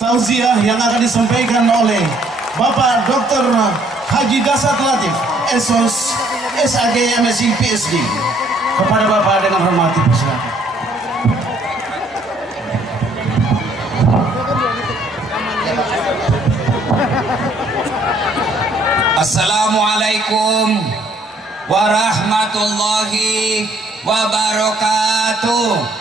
Tausiah yang akan disampaikan oleh Bapak Dr. Haji Dasat Latif, SOS, SAG, MSc, PhD. Kepada Bapak dengan hormat dipersilakan. Assalamualaikum warahmatullahi wabarakatuh.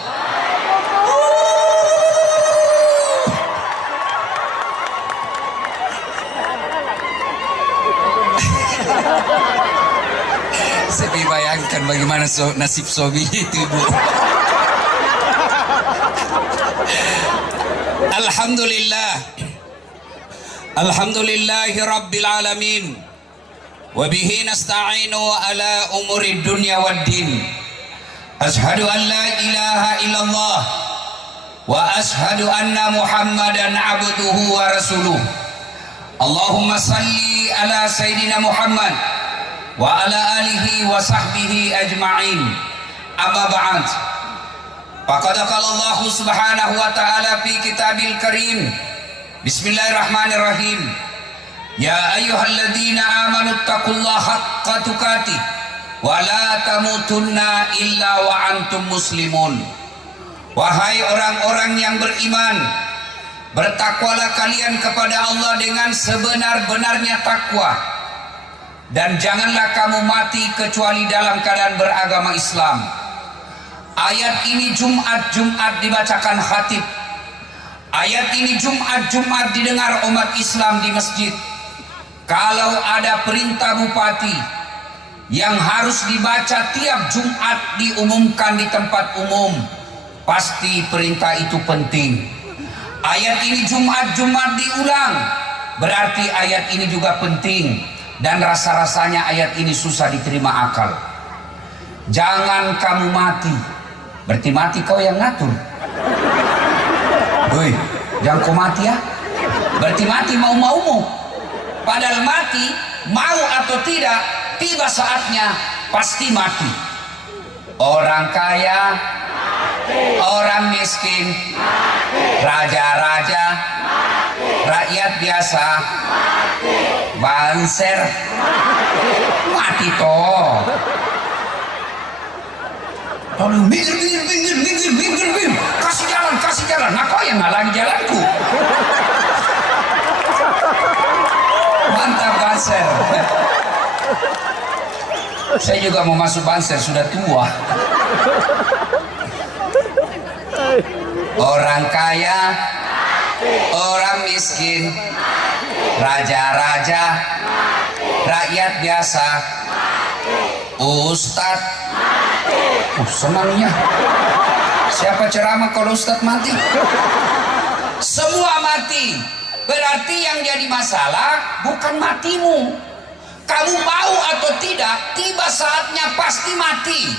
Saya bayangkan bagaimana nasib sobi itu, Ibu. Alhamdulillah. Alhamdulillahi rabbil alamin. Wabihi nasta'inu ala umuri dunya waddin. Ashhadu an la ilaha illallah wa ashhadu anna muhammadan abduhu wa rasuluh. Allahumma salli ala sayyidina Muhammad wa ala alihi wa sahbihi ajma'in. Amma ba'd. Faqad qala Allah subhanahu wa ta'ala fi kitabil karim. Bismillahirrahmanirrahim. Ya ayyuhalladzina amanu taqullaha haqqa tuqatih wa la tamutunna illa wa antum muslimun. Wahai orang-orang yang beriman, bertakwalah kalian kepada Allah dengan sebenar-benarnya takwa, dan janganlah kamu mati kecuali dalam keadaan beragama Islam. Ayat ini Jumat dibacakan khatib. Ayat ini Jumat didengar umat Islam di masjid. Kalau ada perintah bupati yang harus dibaca tiap Jumat diumumkan di tempat umum, pasti perintah itu penting. Ayat ini Jumat diulang, berarti ayat ini juga penting. Dan rasa-rasanya ayat ini susah diterima akal. Jangan kamu mati, berarti mati kau yang ngatur. Woi, jangan kau mati ya, berarti mati mau-maumu. Padahal mati, mau atau tidak, tiba saatnya pasti mati. Orang kaya, orang miskin, raja-raja, rakyat biasa, banser, mati toh. Tolong minggir, kasih jalan. Nah, kau yang ngalangi jalanku. Mantap banser. Saya juga mau masuk banser, sudah tua. Orang kaya, orang miskin, raja-raja, rakyat biasa, ustadz. Senangnya. Siapa ceramah kalau ustadz mati? Semua mati. Berarti yang jadi masalah bukan matimu. Kamu mau atau tidak, tiba saatnya pasti mati.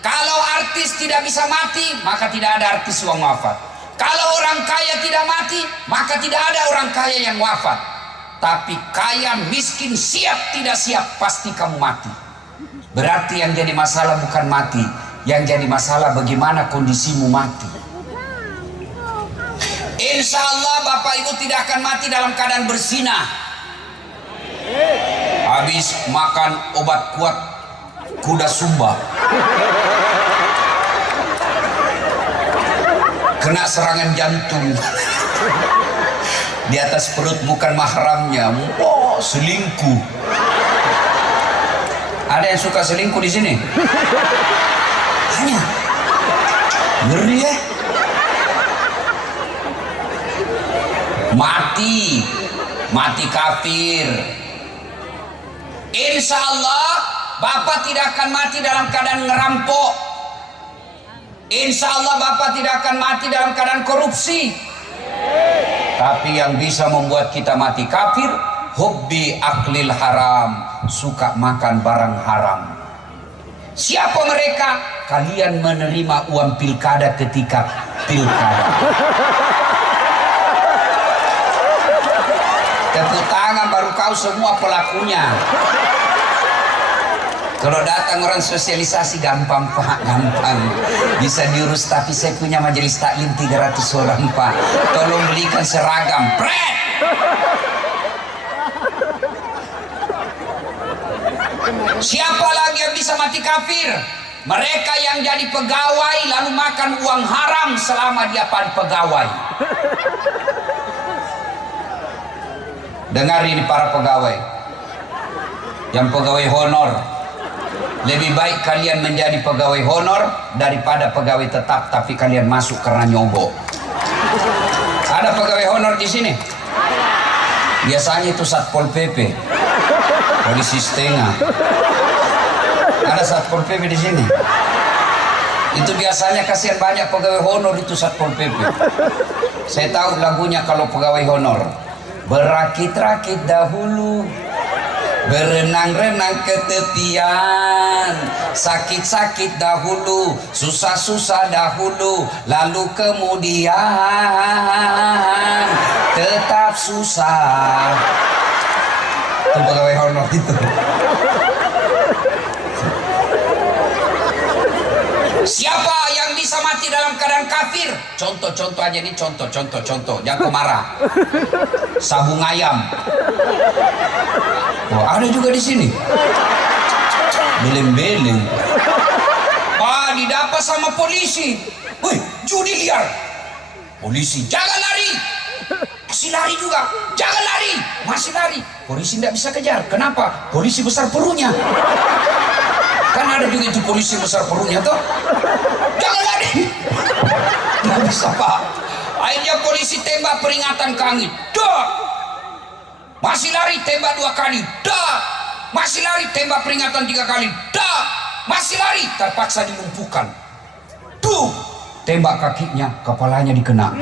Kalau artis tidak bisa mati, maka tidak ada artis yang wafat. Kalau orang kaya tidak mati, maka tidak ada orang kaya yang wafat. Tapi kaya, miskin, siap tidak siap, pasti kamu mati. Berarti yang jadi masalah bukan mati. Yang jadi masalah bagaimana kondisimu mati. Insya Allah Bapak Ibu tidak akan mati dalam keadaan berzinah. Habis makan obat kuat kuda Sumba, kena serangan jantung, di atas perut bukan mahramnya, selingkuh. Ada yang suka selingkuh di sini? Hanya ngeri ya. Mati kafir. Insya Allah Bapak tidak akan mati dalam keadaan ngerampok. Insya Allah Bapak tidak akan mati dalam keadaan korupsi. Tapi yang bisa membuat kita mati kafir, hubbi aklil haram, suka makan barang haram. Siapa mereka? Kalian menerima uang pilkada ketika pilkada. Tepuk tangan baru kau semua pelakunya. Kalau datang orang sosialisasi gampang Pak, gampang. Bisa diurus, tapi saya punya majelis taklim 300 orang Pak. Tolong belikan seragam. Pret! Siapa lagi yang bisa mati kafir? Mereka yang jadi pegawai lalu makan uang haram selama dia pegawai. Dengar ini para pegawai. Yang pegawai honor. Lebih baik kalian menjadi pegawai honor daripada pegawai tetap tapi kalian masuk karena nyogok. Ada pegawai honor di sini? Biasanya itu Satpol PP. Polisi setengah. Ada Satpol PP di sini. Itu biasanya kasihan banyak pegawai honor itu Satpol PP. Saya tahu lagunya kalau pegawai honor. Berakit-rakit dahulu, berenang-renang ke tepian, sakit-sakit dahulu, susah-susah dahulu, lalu kemudian tetap susah. Itu pegawai honor itu. Siapa yang bisa mati dalam keadaan kafir? Contoh-contoh aja nih, contoh. Jangan kau marah. Sabung ayam. Oh, ada juga di sini. Beleng-beleng. Ah, didapat sama polisi. Wih, judi liar. Polisi, jangan lari. Masih lari juga. Jangan lari. Masih lari. Polisi tidak bisa kejar. Kenapa? Polisi besar perutnya. Kan ada juga itu polisi besar perutnya tuh. Jangan lari. Nggak bisa Pak. Akhirnya polisi tembak peringatan ke angin. Dah. Masih lari, tembak 2 kali. Dah. Masih lari, tembak peringatan 3 kali. Dah. Masih lari, terpaksa dilumpuhkan. Duh. Tembak kakinya, kepalanya dikena.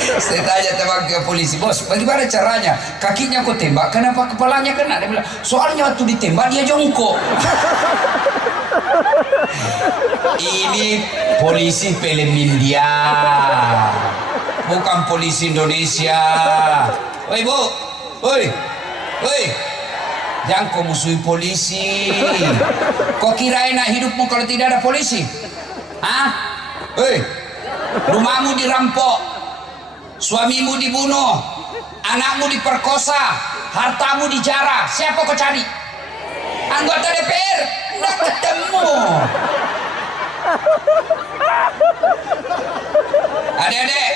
Saya tanya tembak ke polisi, bos, bagaimana caranya? Kakinya kok tembak, kenapa kepalanya kena? Dia bilang, soalnya waktu ditembak dia jongkok. Ini polisi film India, bukan polisi Indonesia. Woi bu, woi, jangan kau musuhi polisi. Kau kira enak hidupmu kalau tidak ada polisi? Hah? Woi, rumahmu dirampok. Suamimu dibunuh, anakmu diperkosa, hartamu dijarah. Siapa kau cari? Anggota DPR? Nggak ketemu. Adik-adik,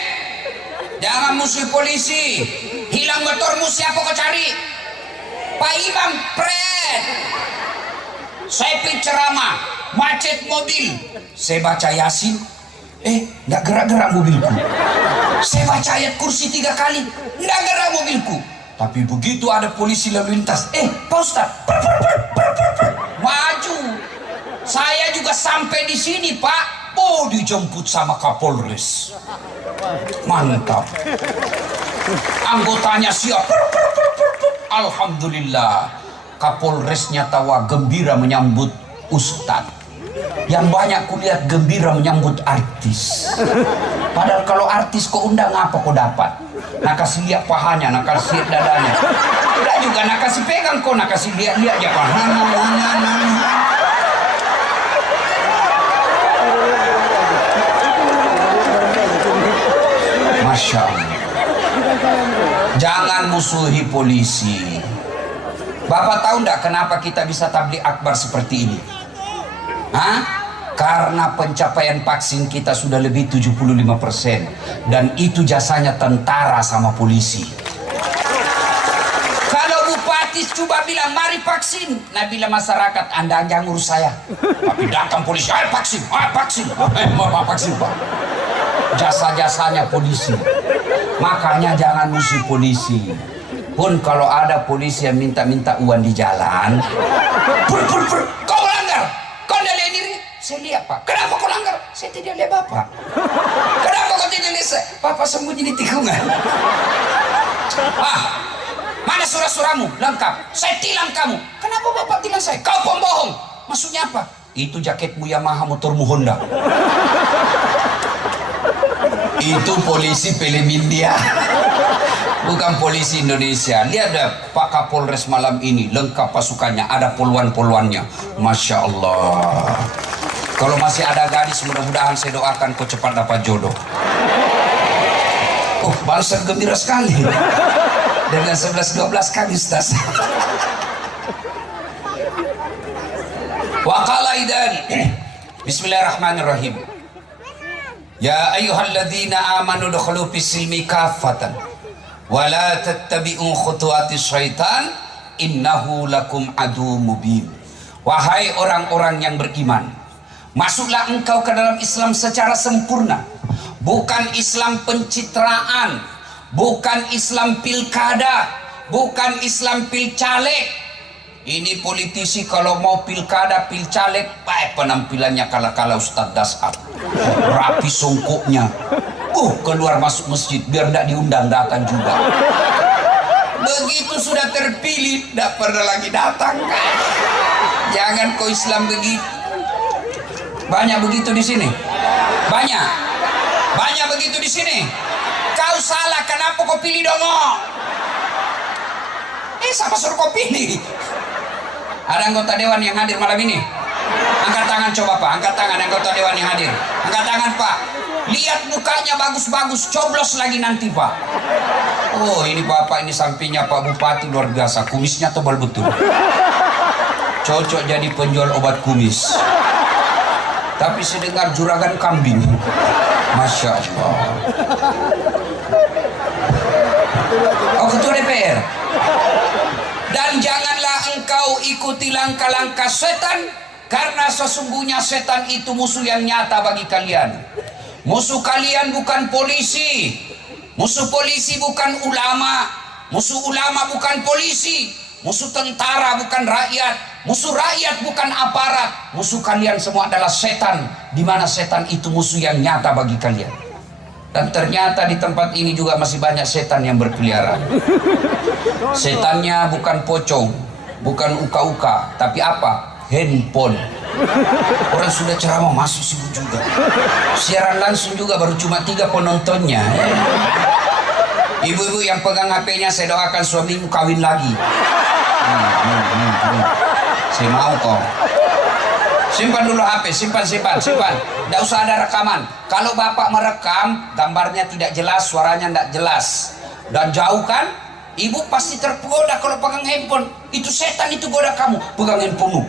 jangan musuh polisi. Hilang motormu, siapa kau cari? Pak Imam, pret. Saya ceramah, macet mobil. Saya baca Yasin, nggak gerak-gerak mobilku. Saya baca ayat kursi 3 kali, nggak gerak mobilku. Tapi begitu ada polisi lalu lintas, Pak Ustaz, maju. Saya juga sampai di sini Pak. Oh, dijemput sama Kapolres. Mantap. Anggotanya siap. Alhamdulillah. Kapolresnya tawa gembira menyambut Ustadz. Yang banyak kulihat gembira menyambut artis. Padahal kalau artis kau undang apa kau dapat? Nak kasih lihat pahanya, nak kasih lihat dadanya. Tidak juga nak kasih pegang kau, nak kasih lihat-lihat aja pahanya. Masya Allah. Jangan musuhi polisi. Bapak tahu enggak kenapa kita bisa tabligh akbar seperti ini? Hah? Karena pencapaian vaksin kita sudah lebih 75%. Dan itu jasanya tentara sama polisi. Kalau bupati coba bilang, mari vaksin. Nah bilang masyarakat, Anda jangan ngurus saya. Tapi datang polisi, ayo vaksin, vaksin. Mau vaksin Pak. Jasa-jasanya polisi. Makanya jangan musuh polisi. Pun kalau ada polisi yang minta-minta uang di jalan, kau melanggar, kau tidak lihat diri. Saya lihat Pak. Kenapa kau langgar? Saya tidak lihat Bapak. Kenapa kau tidak lihat saya? Bapak sembunyi di tikungan. Mana surat-suratmu? Lengkap. Saya tilang kamu. Kenapa Bapak tilang saya? Kau pembohong. Maksudnya apa? Itu jaketmu Yamaha, motormu Honda. Itu polisi film India. Bukan polisi Indonesia. Lihat deh Pak Kapolres malam ini, lengkap pasukannya, ada poluan-poluannya. Masya Allah. Kalau masih ada gadis, mudah-mudahan saya doakan kau cepat dapat jodoh. Oh, balasan gembira sekali. Dengan 11-12 kali Ustaz. Wa qala idan. Bismillahirrahmanirrahim. Ya ayyuhalladzina amanu dukhulu fis-silmi kaffatan wa la tattabi'u khutuwatis syaitan innahu lakum adu mubin. Wahai orang-orang yang beriman, masuklah engkau ke dalam Islam secara sempurna. Bukan Islam pencitraan, bukan Islam pilkada, bukan Islam pilcaleg. Ini politisi kalau mau pilkada, pilcaleg, penampilannya kala-kala Ustadz Dasar. Rapi songkoknya. Keluar masuk masjid biar tidak diundang datang juga. Begitu sudah terpilih, tidak pernah lagi datang. Jangan kau Islam begitu. Banyak begitu di sini. Banyak begitu di sini. Kau salah, kenapa kau pilih dongo? Siapa suruh kau pilih? Ada anggota dewan yang hadir malam ini? Angkat tangan coba Pak, angkat tangan anggota dewan yang hadir. Angkat tangan Pak. Lihat mukanya bagus-bagus, coblos lagi nanti Pak. Oh ini Bapak, ini sampingnya Pak Bupati luar biasa, kumisnya tebal betul. Cocok jadi penjual obat kumis. Tapi saya dengar juragan kambing. Masya Allah. Oh ketua DPR. Dan janganlah engkau ikuti langkah-langkah setan, karena sesungguhnya setan itu musuh yang nyata bagi kalian. Musuh kalian bukan polisi, musuh polisi bukan ulama, musuh ulama bukan polisi, musuh tentara bukan rakyat, musuh rakyat bukan aparat. Musuh kalian semua adalah setan, di mana setan itu musuh yang nyata bagi kalian. Dan ternyata di tempat ini juga masih banyak setan yang berkeliaran. Setannya bukan pocong, bukan uka-uka, tapi apa? Handphone. Orang sudah ceramah masih sibuk juga. Siaran langsung juga baru cuma 3 penontonnya. Ibu-ibu yang pegang HP-nya, saya doakan suamimu kawin lagi. Saya mau kok. Simpan dulu HP, simpan. Tidak usah ada rekaman. Kalau bapak merekam, gambarnya tidak jelas, suaranya tidak jelas, dan jauh kan, ibu pasti tergoda kalau pegang handphone. Itu setan itu goda kamu. Pegang handphonemu,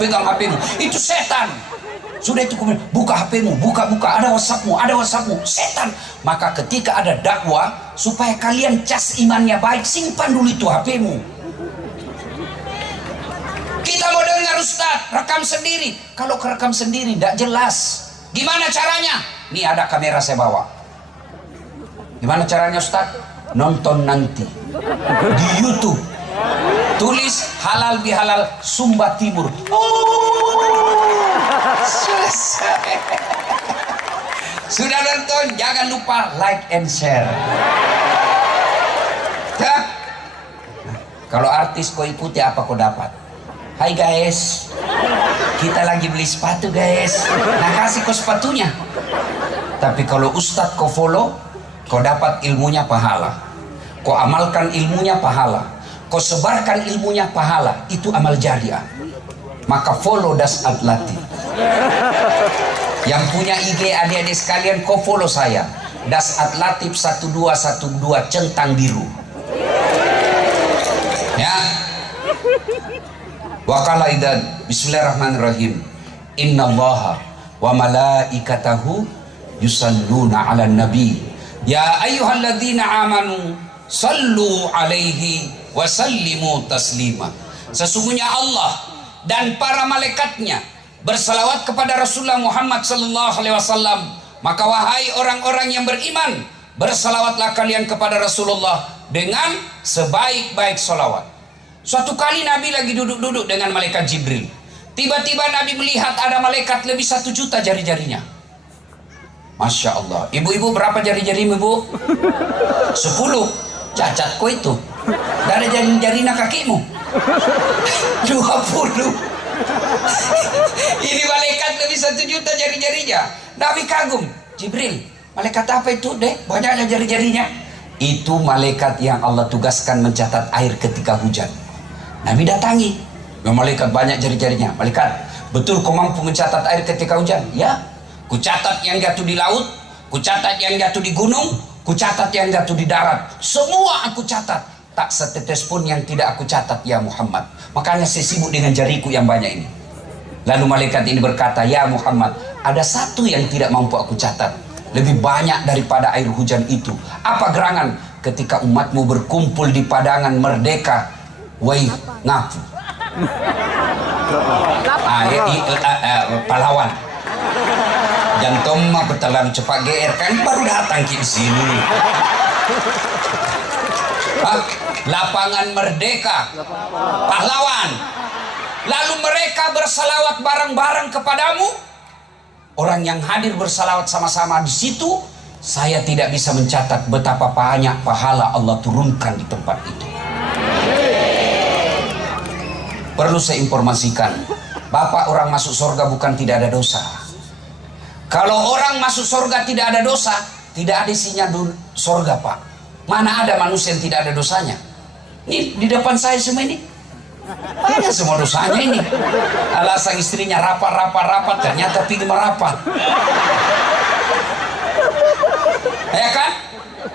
pegang HPmu. Itu setan. Sudah itu kemudian buka HPmu, buka, ada WhatsAppmu. Setan. Maka ketika ada dakwah supaya kalian cas imannya baik, simpan dulu itu HPmu. Kita mau dengar Ustaz, rekam sendiri. Kalau kerekam sendiri tidak jelas. Gimana caranya? Nih ada kamera saya bawa. Gimana caranya Ustaz? Nonton nanti di YouTube. Tulis halal bihalal Sumba Timur. Selesai. Sudah nonton, jangan lupa like and share. Kalau artis kau ikuti apa kau dapat? Hai guys, kita lagi beli sepatu guys. Nah kasih kau sepatunya. Tapi kalau Ustadz kau follow, kau dapat ilmunya pahala. Kau amalkan ilmunya pahala. Kau sebarkan ilmunya pahala. Itu amal jariah. Maka follow Das Atlati. Yang punya IG adik-adik sekalian, kau follow saya. Das Atlatif 1212 centang biru. Ya. Wa qala idan. Bismillahirrahmanirrahim. Innallaha wa malaikatahu yusalluna 'alan nabi. Ya ayyuhalladzina amanu sallu alaihi wa sallimu taslima. Sesungguhnya Allah dan para malaikatnya bersalawat kepada Rasulullah Muhammad sallallahu alaihi wasallam. Maka wahai orang-orang yang beriman, bersalawatlah kalian kepada Rasulullah dengan sebaik-baik salawat. Suatu kali Nabi lagi duduk-duduk dengan malaikat Jibril. Tiba-tiba Nabi melihat ada malaikat lebih 1 juta jari-jarinya. Masya Allah. Ibu-ibu berapa jari-jarimu ibu? 10. Cacat kau itu. Dari jari-jarinya kakimu 20. Ini malaikat lebih 1 juta jari-jarinya. Nabi kagum. Jibril, malaikat apa itu deh? Banyaknya jari-jarinya. Itu malaikat yang Allah tugaskan mencatat air ketika hujan. Nabi datangi, malaikat banyak jari-jarinya. Malaikat, betul kau mampu mencatat air ketika hujan? Ya, ku catat yang jatuh di laut, ku catat yang jatuh di gunung, ku catat yang jatuh di darat. Semua aku catat, tak setetes pun yang tidak aku catat ya Muhammad. Makanya saya sibuk dengan jariku yang banyak ini. Lalu malaikat ini berkata, ya Muhammad, ada satu yang tidak mampu aku catat, lebih banyak daripada air hujan itu. Apa gerangan? Ketika umatmu berkumpul di padangan merdeka, wai ngapu. Pahlawan. Jantung mah terlalu cepat GR, kan baru datang ke sini. Lapangan merdeka, pahlawan. Lalu mereka bersalawat bareng-bareng kepadamu. Orang yang hadir bersalawat sama-sama di situ. Saya tidak bisa mencatat betapa banyak pahala Allah turunkan di tempat itu. Perlu saya informasikan, Bapak, orang masuk surga bukan tidak ada dosa. Kalau orang masuk surga tidak ada dosa, tidak ada isinya surga, Pak. Mana ada manusia yang tidak ada dosanya? Ini di depan saya semua ini banyak semua dosanya ini. Alasan istrinya rapat, ternyata pergi merapat. Ya kan?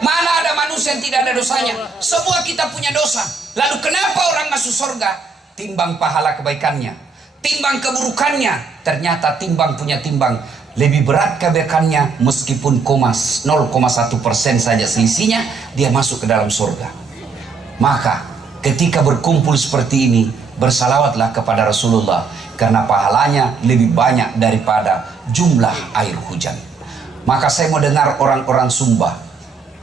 Mana ada manusia yang tidak ada dosanya? Semua kita punya dosa. Lalu kenapa orang masuk surga? Timbang pahala kebaikannya, timbang keburukannya. Ternyata timbang punya timbang. Lebih berat kebaikannya, meskipun 0,1% saja selisihnya, dia masuk ke dalam surga. Maka ketika berkumpul seperti ini, bersalawatlah kepada Rasulullah, karena pahalanya lebih banyak daripada jumlah air hujan. Maka saya mau dengar orang-orang Sumba,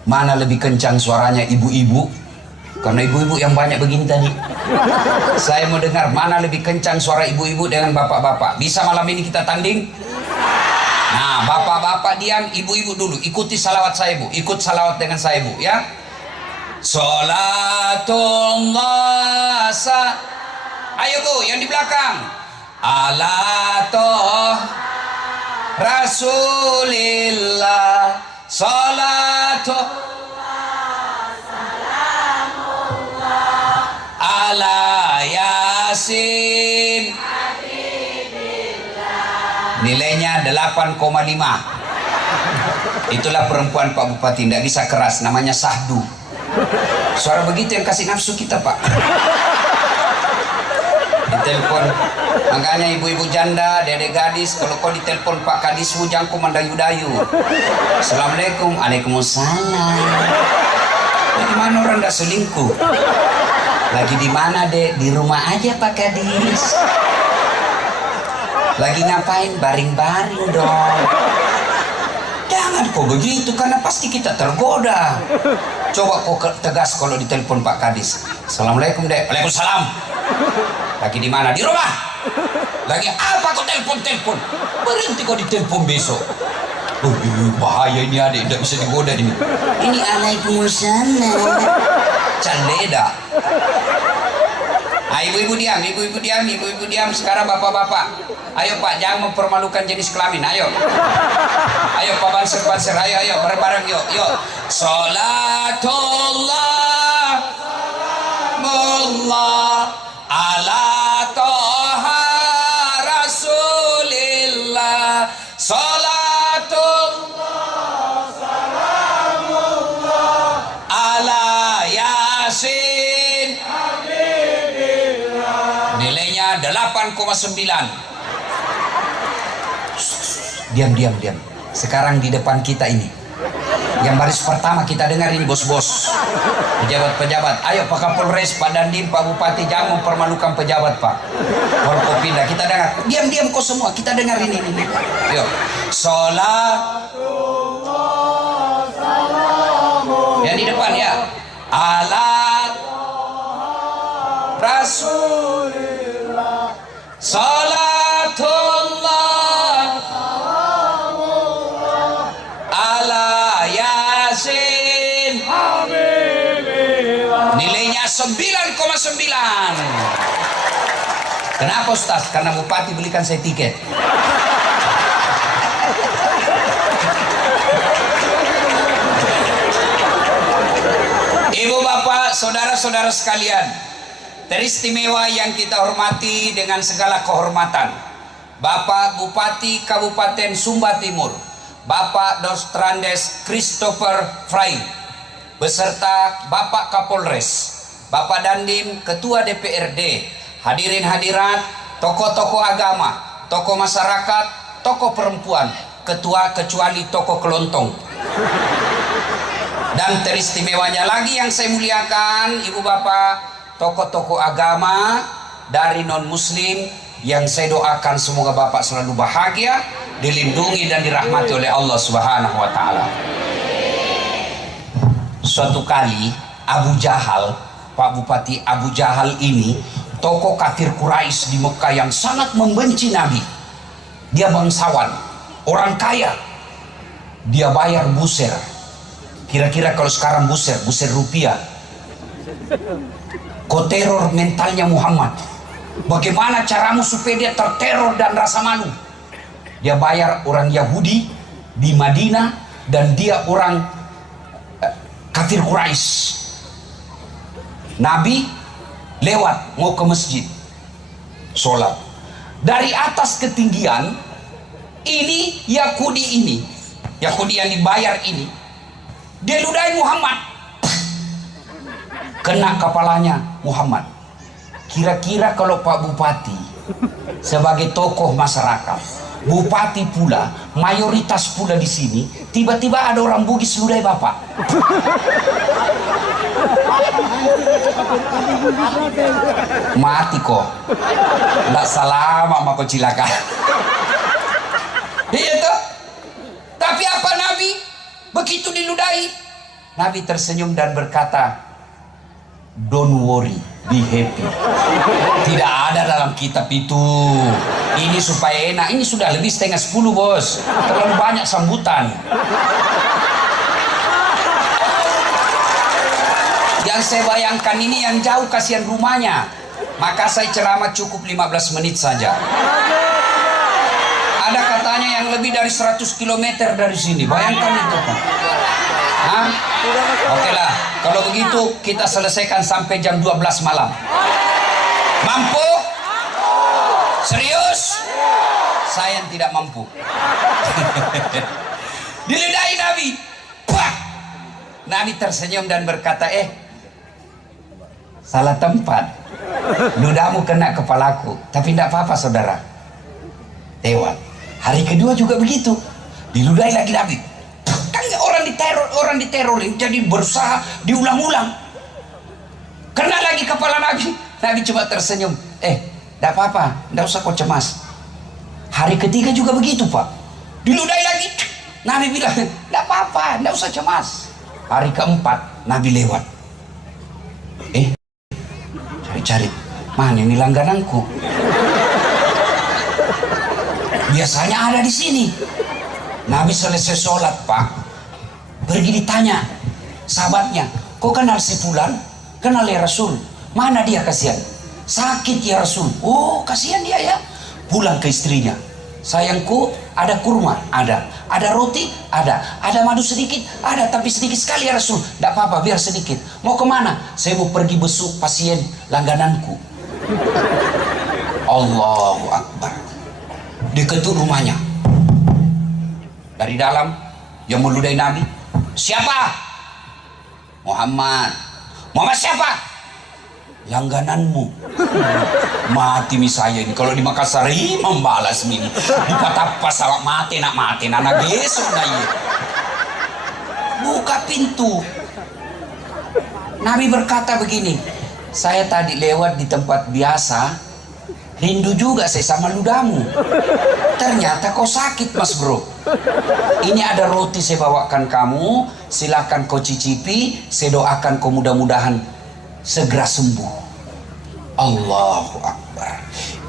mana lebih kencang suaranya ibu-ibu? Karena ibu-ibu yang banyak begini tadi. Saya mau dengar mana lebih kencang suara ibu-ibu dengan bapak-bapak. Bisa malam ini kita tanding? Nah, bapak-bapak diam, ibu-ibu dulu. Ikuti salawat saya, Bu. Ikut salawat dengan saya, Bu, ya. Sholatullah ayo Bu, yang di belakang. Ala toh Rasulillah Sholatullah ala Yasin. Nilainya 8,5. Itulah perempuan Pak Bupati, tidak bisa keras, namanya sahdu. Suara begitu yang kasih nafsu kita, Pak. Ditelepon, makanya ibu-ibu janda, dedek gadis, kalau kau ditelepon Pak Kadismu jangkau mendayu-dayu. Assalamualaikum. Waalaikumsalam. Di mana orang tidak selingkuh? Lagi di mana, Dek? Di rumah aja Pak Kadis. Lagi ngapain? Baring-baring dong. Jangan kok begitu, karena pasti kita tergoda. Coba kok tegas kalau ditelepon Pak Kadis. Assalamualaikum, Dek. Waalaikumsalam. Lagi di mana? Di rumah. Lagi apa kok telepon-telepon? Berhenti kok ditelepon besok. Bahaya ini, adik, tidak bisa digoda ini. Ini Waalaikumsalam. Candeda. Ibu-ibu diam, ibu-ibu diam, ibu-ibu diam. Sekarang bapak-bapak, ayo Pak, jangan mempermalukan jenis kelamin. Ayo, ayo Pak Banser, ayo bareng-bareng, yuk. Sholatullah ala toha Rasulillah. Sholatullah ala Yasin. Nilainya 8,9. Diam. Sekarang di depan kita ini, yang baris pertama kita dengar ini bos-bos, pejabat-pejabat. Ayo Pak Kapolres, Pak Dandim, Pak Bupati, jangan mempermalukan pejabat, Pak. Kalau kau pindah, kita dengar. Diam kau semua, kita dengar ini. Yuk. Yang di depan ya. Alat Rasulillah. Salatullah ala Yasin. Nilainya 9,9. Kenapa Ustaz? Karena Bupati belikan saya tiket. saudara-saudara sekalian, teristimewa yang kita hormati dengan segala kehormatan, Bapak Bupati Kabupaten Sumba Timur, Bapak Dostrandes Christopher Fry, beserta Bapak Kapolres, Bapak Dandim, Ketua DPRD, hadirin hadirat, tokoh-tokoh agama, tokoh masyarakat, tokoh perempuan, ketua kecuali tokoh kelontong. Dan teristimewanya lagi yang saya muliakan, Ibu Bapak, tokoh-tokoh agama dari non-muslim yang saya doakan semoga Bapak selalu bahagia, dilindungi dan dirahmati oleh Allah Subhanahu wa taala. Suatu kali Abu Jahal, Pak Bupati, Abu Jahal ini tokoh kafir Quraisy di Mekah yang sangat membenci Nabi. Dia bangsawan, orang kaya. Dia bayar buser. Kira-kira kalau sekarang buser rupiah. Kau teror mentalnya Muhammad. Bagaimana caramu supaya dia terteror dan rasa malu? Dia bayar orang Yahudi di Madinah dan dia orang kafir Quraisy. Nabi lewat mau ke masjid sholat. Dari atas ketinggian ini Yahudi yang dibayar ini, dia ludahi Muhammad, kena kepalanya Muhammad. Kira-kira kalau Pak Bupati sebagai tokoh masyarakat, Bupati pula, mayoritas pula di sini, tiba-tiba ada orang Bugis ludahi Bapak. Mati kok. Nggak selama sama kau cilaka. Iya toh? Tapi apa Nabi? Begitu diludahi, Nabi tersenyum dan berkata, "Don't worry, be happy." Tidak ada dalam kitab itu. Ini supaya enak. Ini sudah lebih 9:30 bos. Terlalu banyak sambutan. Yang saya bayangkan ini yang jauh, kasihan rumahnya. Maka saya ceramah cukup 15 menit saja. Ada katanya yang lebih dari 100 km dari sini. Bayangkan itu Pak. Hah? Oke lah, kalau begitu kita selesaikan sampai jam 12 malam. Mampu? Serius? Saya yang tidak mampu. Diludahi Nabi. Pak! Nabi tersenyum dan berkata, salah tempat. Ludahmu kena kepalaku. Tapi tidak apa-apa saudara. Lewat. Hari kedua juga begitu. Diludahi lagi Nabi. Kan orang diterorin, jadi berusaha diulang-ulang. Kena lagi kepala Nabi. Nabi cuma tersenyum. Tidak apa-apa, tidak usah kau cemas. Hari ketiga juga begitu Pak. Diludahi lagi. Nabi bilang, tidak apa-apa, tidak usah cemas. Hari keempat Nabi lewat. Cari-cari, mana ini langgananku? Biasanya ada di sini. Nabi selesai sholat Pak, pergi ditanya sahabatnya, kau kenal si fulan? Kenal ya Rasul? Mana dia kasihan? Sakit ya Rasul. Oh kasihan dia ya. Pulang ke istrinya. Sayangku, ada kurma? Ada. Ada roti? Ada madu sedikit? Ada, tapi sedikit sekali ya Rasul. Tidak apa-apa, biar sedikit. Mau kemana? Saya mau pergi besuk pasien langgananku. Allahu Akbar. Diketuk rumahnya. Dari dalam yang meludahi Nabi. Siapa? Muhammad. Muhammad siapa? Langgananmu. Mati mi saya ini. Kalau di Makassar membalas ini. Di Patapas awak mati nak besok na iya. Buka pintu. Nabi berkata begini, saya tadi lewat di tempat biasa, rindu juga saya sama ludamu. Ternyata kau sakit mas bro. Ini ada roti saya bawakan kamu, silakan kau cicipi. Saya doakan kau mudah-mudahan segera sembuh. Allahu Akbar.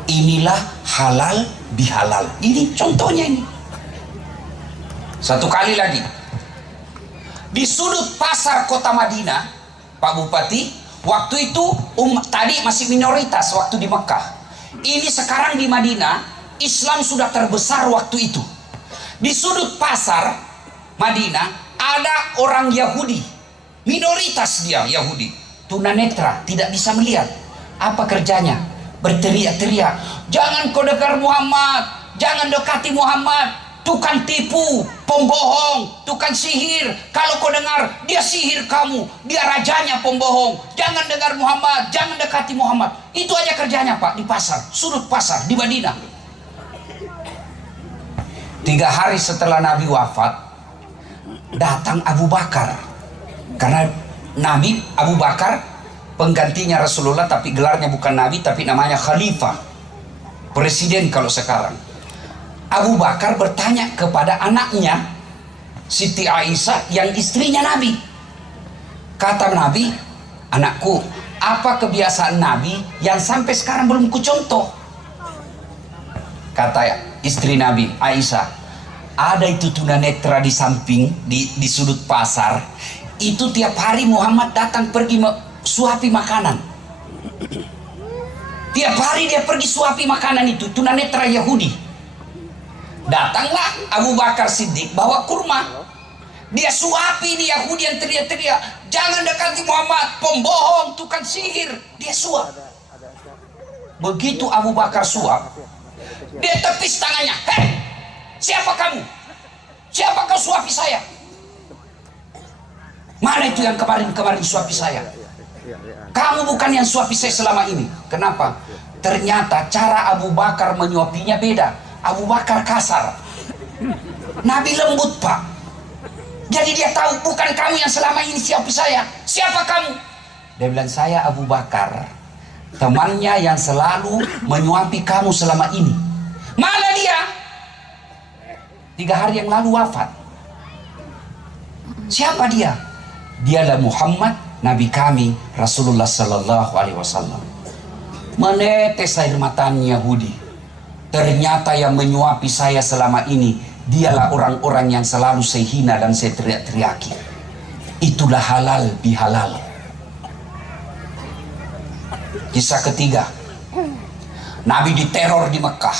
Inilah halal bihalal. Ini contohnya ini. Satu kali lagi, di sudut pasar kota Madinah, Pak Bupati, waktu itu tadi masih minoritas waktu di Mekah. Ini sekarang di Madinah, Islam sudah terbesar waktu itu. Di sudut pasar Madinah ada orang Yahudi, minoritas dia Yahudi. tunanetra, tidak bisa melihat. Apa kerjanya? Berteriak-teriak, jangan kau dengar Muhammad, jangan dekati Muhammad, tukang tipu, pembohong, tukang sihir. Kalau kau dengar, dia sihir kamu, dia rajanya pembohong. Jangan dengar Muhammad, jangan dekati Muhammad. Itu aja kerjanya Pak, di pasar, sudut pasar di Madinah. 3 hari setelah Nabi wafat, datang Abu Bakar. Karena Nabi Abu Bakar penggantinya Rasulullah, tapi gelarnya bukan Nabi, tapi namanya Khalifah, presiden kalau sekarang. Abu Bakar bertanya kepada anaknya Siti Aisyah yang istrinya Nabi. Kata Nabi, anakku, apa kebiasaan Nabi yang sampai sekarang belum kucontoh? Kata istri Nabi Aisyah, ada itu tunanetra di samping, di sudut pasar. Itu tiap hari Muhammad datang pergi suapi makanan. Tiap hari dia pergi suapi makanan itu, tunanetra Yahudi. Datanglah Abu Bakar Siddiq bawa kurma. Dia suapi ini Yahudi yang teriak-teriak, jangan dekati Muhammad, pembohong, tukang sihir. Dia suap. Begitu Abu Bakar suap, dia tepis tangannya. Hei, siapa kamu? Siapa kau suapi saya? Mana itu yang kemarin suapi saya? Kamu bukan yang suapi saya selama ini. Kenapa? Ternyata cara Abu Bakar menyuapinya beda. Abu Bakar kasar, Nabi lembut Pak. Jadi dia tahu, bukan kamu yang selama ini suapi saya. Siapa kamu? Dia bilang, saya Abu Bakar, temannya yang selalu menyuapi kamu selama ini. Mana dia? 3 hari yang lalu wafat. Siapa dia? Dialah Muhammad, Nabi kami, Rasulullah Sallallahu Alaihi Wasallam. Menetes air matanya Yahudi. Ternyata yang menyuapi saya selama ini dialah orang-orang yang selalu saya hina dan saya teriak-teriaki. Itulah halal bihalal. Kisah ketiga, Nabi diteror di Mekah,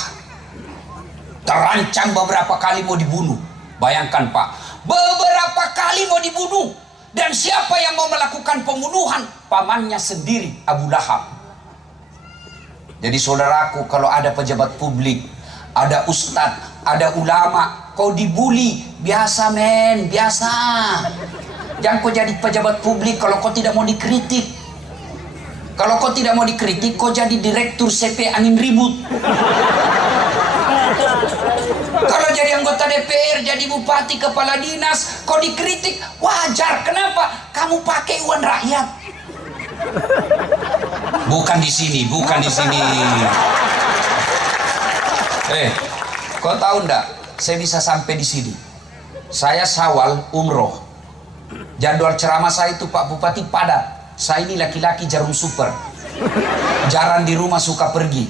terancam beberapa kali mau dibunuh. Bayangkan Pak, beberapa kali mau dibunuh. Dan siapa yang mau melakukan pembunuhan? Pamannya sendiri, Abu Lahab. Jadi saudaraku, kalau ada pejabat publik, ada ustadz, ada ulama, kau dibully, biasa men, biasa. Jangan kau jadi pejabat publik kalau kau tidak mau dikritik. Kalau kau tidak mau dikritik, kau jadi direktur CP angin ribut. Kalau jadi anggota DPR, jadi bupati, kepala dinas, kau dikritik, wajar. Kenapa? Kamu pakai uang rakyat. Bukan di sini, bukan di sini. Kau tahu ndak? Saya bisa sampai di sini. Saya Syawal umroh. Jadwal ceramah saya itu Pak Bupati padat. Saya ini laki-laki jarum super. Jarang di rumah, suka pergi.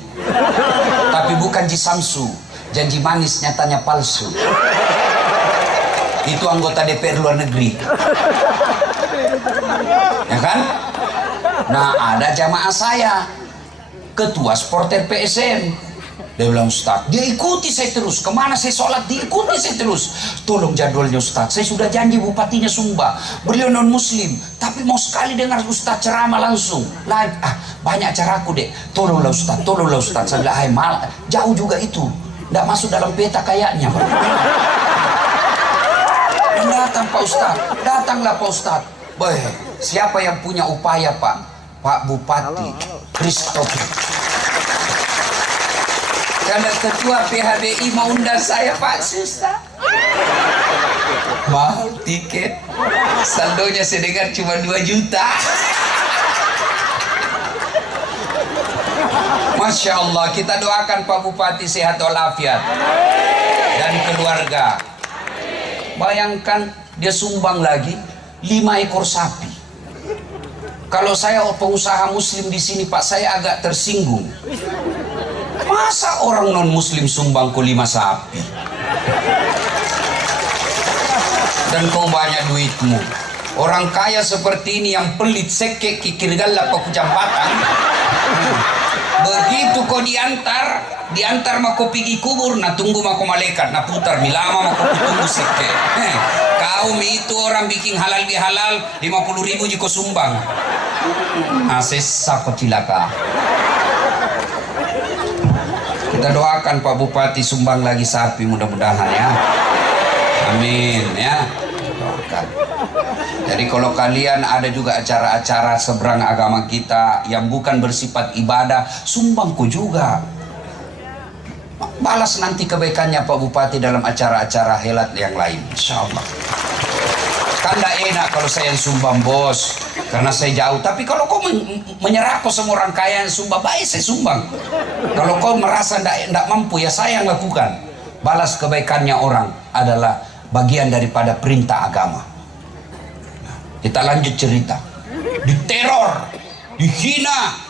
Tapi bukan Jisamsu, janji manis nyatanya palsu. Itu anggota DPR luar negeri. Ya kan? Nah, ada jamaah saya, ketua supporter PSM. Dia bilang, Ustaz, dia ikuti saya terus. Kemana saya sholat, diikuti saya terus. Tolong jadwalnya Ustaz, saya sudah janji bupatinya Sumba. Beliau non muslim, tapi mau sekali dengar Ustaz ceramah langsung live. Banyak caraku dek. Tolonglah Ustaz, tolonglah Ustaz. Saya bilang, malah jauh juga itu, nggak masuk dalam peta kayaknya. Datang Pak Ustaz, datanglah Pak Ustaz. Boy, siapa yang punya upaya Pak? Pak Bupati Christopher. Karena ketua PHBI mau undang saya Pak, susah. Mahal tiket. Saldonya saya dengar cuma 2 juta. Masya Allah, kita doakan Pak Bupati sehat walafiat dan keluarga. Bayangkan dia sumbang lagi 5 ekor sapi. Kalau saya pengusaha muslim di sini Pak, saya agak tersinggung. Masa orang non muslim sumbang ke 5 sapi? Dan kau banyak duitmu. Orang kaya seperti ini yang pelit, sekek, kikir galak, paku jambatan. Begitu kau diantar mako pergi kubur, nah tunggu mako malaikat, nah putar milama mako tunggu sekek. Tahu itu orang bikin halal bihalal 50.000 jika sumbang. Sesa cilaka. Kita doakan Pak Bupati sumbang lagi sapi mudah-mudahan ya. Amin ya. Doakan. Jadi kalau kalian ada juga acara-acara seberang agama kita yang bukan bersifat ibadah, sumbangku juga. Balas nanti kebaikannya Pak Bupati dalam acara-acara helat yang lain, insya Allah. Kan tidak enak kalau saya yang sumbang bos, karena saya jauh. Tapi kalau kau menyerah kau sama orang kaya yang sumbang, baik saya sumbang. Kalau kau merasa tidak mampu, ya saya yang lakukan. Balas kebaikannya orang adalah bagian daripada perintah agama. Kita lanjut cerita. Diteror, dihina.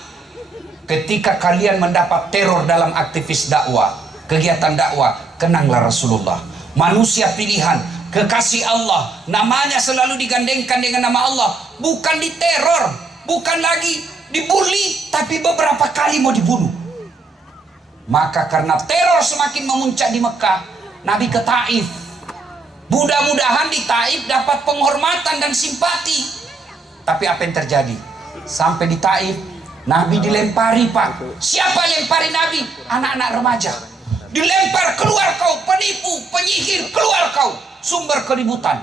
Ketika kalian mendapat teror dalam aktivis dakwah, kegiatan dakwah, kenanglah Rasulullah, manusia pilihan, kekasih Allah, namanya selalu digandengkan dengan nama Allah. Bukan diteror, bukan lagi dibully, tapi beberapa kali mau dibunuh. Maka karena teror semakin memuncak di Mekah, Nabi ke Taif. Mudah-mudahan di Taif dapat penghormatan dan simpati. Tapi apa yang terjadi? Sampai di Taif, Nabi dilempari, Pak. Siapa lempari Nabi? Anak-anak remaja. Dilempar, keluar kau, penipu, penyihir, keluar kau. Sumber keributan.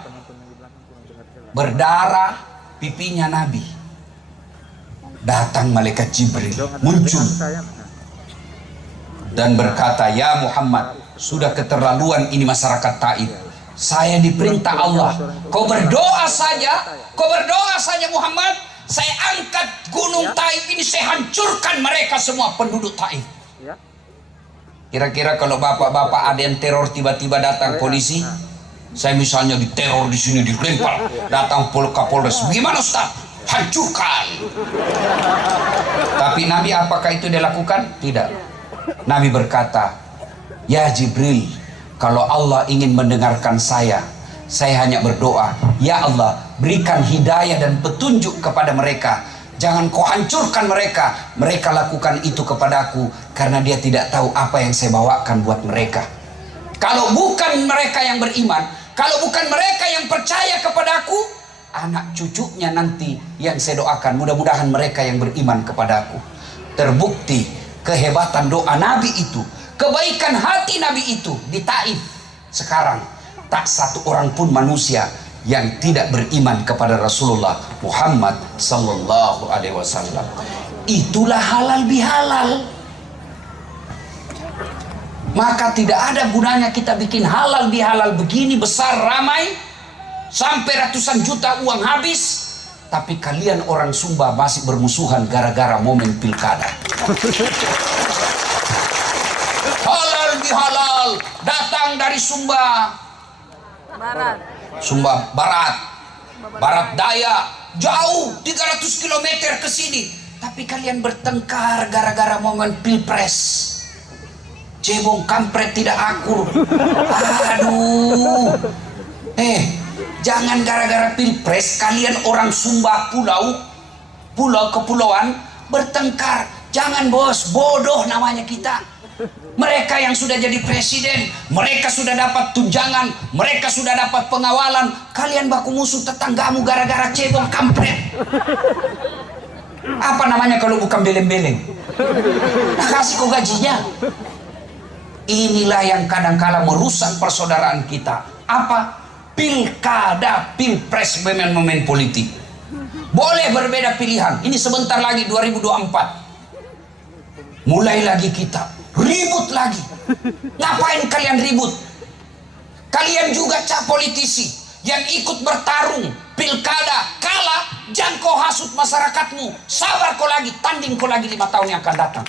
Berdarah pipinya Nabi. Datang malaikat Jibril, muncul dan berkata, ya Muhammad, sudah keterlaluan ini masyarakat Taif. Saya diperintah Allah, kau berdoa saja Muhammad, saya angkat gunung Taif ini, saya hancurkan mereka semua penduduk Taif. Kira-kira kalau bapak-bapak ada yang teror tiba-tiba datang polisi, saya misalnya diteror di sini, dilempar, datang Kapolres, bagaimana Ustaz? Hancurkan. Tapi Nabi apakah itu dia lakukan? Tidak. Nabi berkata, ya Jibril, kalau Allah ingin mendengarkan saya hanya berdoa, ya Allah, berikan hidayah dan petunjuk kepada mereka. Jangan kau hancurkan mereka. Mereka lakukan itu kepadaku karena dia tidak tahu apa yang saya bawakan buat mereka. Kalau bukan mereka yang beriman, kalau bukan mereka yang percaya kepadaku, anak cucunya nanti yang saya doakan, mudah-mudahan mereka yang beriman kepadaku. Terbukti kehebatan doa Nabi itu, kebaikan hati Nabi itu di Taif. Sekarang tak satu orang pun manusia yang tidak beriman kepada Rasulullah Muhammad sallallahu alaihi wasallam. Itulah halal bihalal. Maka tidak ada gunanya kita bikin halal bihalal begini besar ramai sampai ratusan juta uang habis, tapi kalian orang Sumba masih bermusuhan gara-gara momen pilkada. Halal bihalal datang dari Sumba Barat, Sumba Barat, Barat Daya, jauh 300 km ke sini, tapi kalian bertengkar gara-gara momen pilpres. Cebong kampret tidak akur. Aduh. Jangan gara-gara pilpres kalian orang Sumba pulau kepulauan bertengkar. Jangan bos, bodoh namanya kita. Mereka yang sudah jadi presiden, mereka sudah dapat tunjangan, mereka sudah dapat pengawalan. Kalian baku musuh tetanggamu gara-gara cebong kampret. Apa namanya kalau bukan beleng-beleng? Nah, kasih kau gajinya. Inilah yang kadang-kala merusak persaudaraan kita. Apa? Pilkada, pilpres, momen politik. Boleh berbeda pilihan. Ini sebentar lagi 2024. Mulai lagi kita ribut lagi. Ngapain kalian ribut? Kalian juga politisi yang ikut bertarung pilkada kalah, jangan kau hasut masyarakatmu. Sabar kau lagi, tanding kau lagi 5 tahun yang akan datang.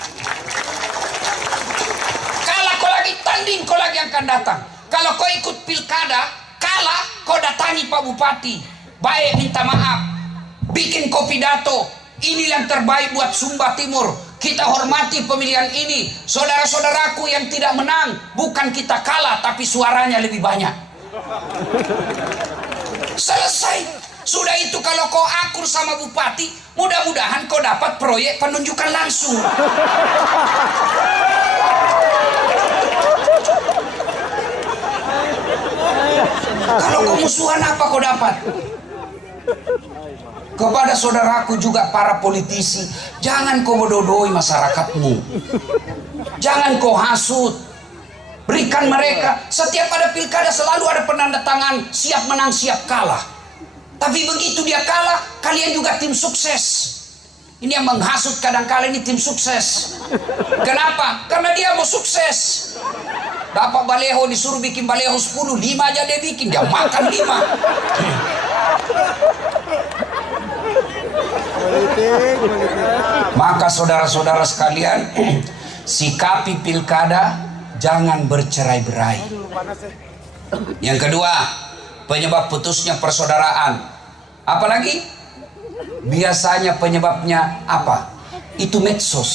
Kalah kau lagi, tanding kau lagi yang akan datang. Kalau kau ikut pilkada kalah, kau datangi Pak Bupati, baik minta maaf, bikin kau pidato, ini yang terbaik buat Sumba Timur. Kita hormati pemilihan ini. Saudara-saudaraku yang tidak menang, bukan kita kalah, tapi suaranya lebih banyak. Selesai. Sudah itu kalau kau akur sama bupati, mudah-mudahan kau dapat proyek penunjukan langsung. Kalau kau musuhan apa kau dapat? Kepada saudaraku juga para politisi, jangan kau bodoh-bodohi masyarakatmu. Jangan kau hasut. Berikan mereka, setiap ada pilkada selalu ada penanda tangan, siap menang, siap kalah. Tapi begitu dia kalah, kalian juga tim sukses. Ini yang menghasut kadang-kala ini tim sukses. Kenapa? Karena dia mau sukses. Dapat baleho disuruh bikin baleho 10, 5 aja dia bikin, dia makan 5. Maka saudara-saudara sekalian, sikapi pilkada, jangan bercerai-berai. Yang kedua, penyebab putusnya persaudaraan. Apalagi? Biasanya penyebabnya apa? Itu medsos.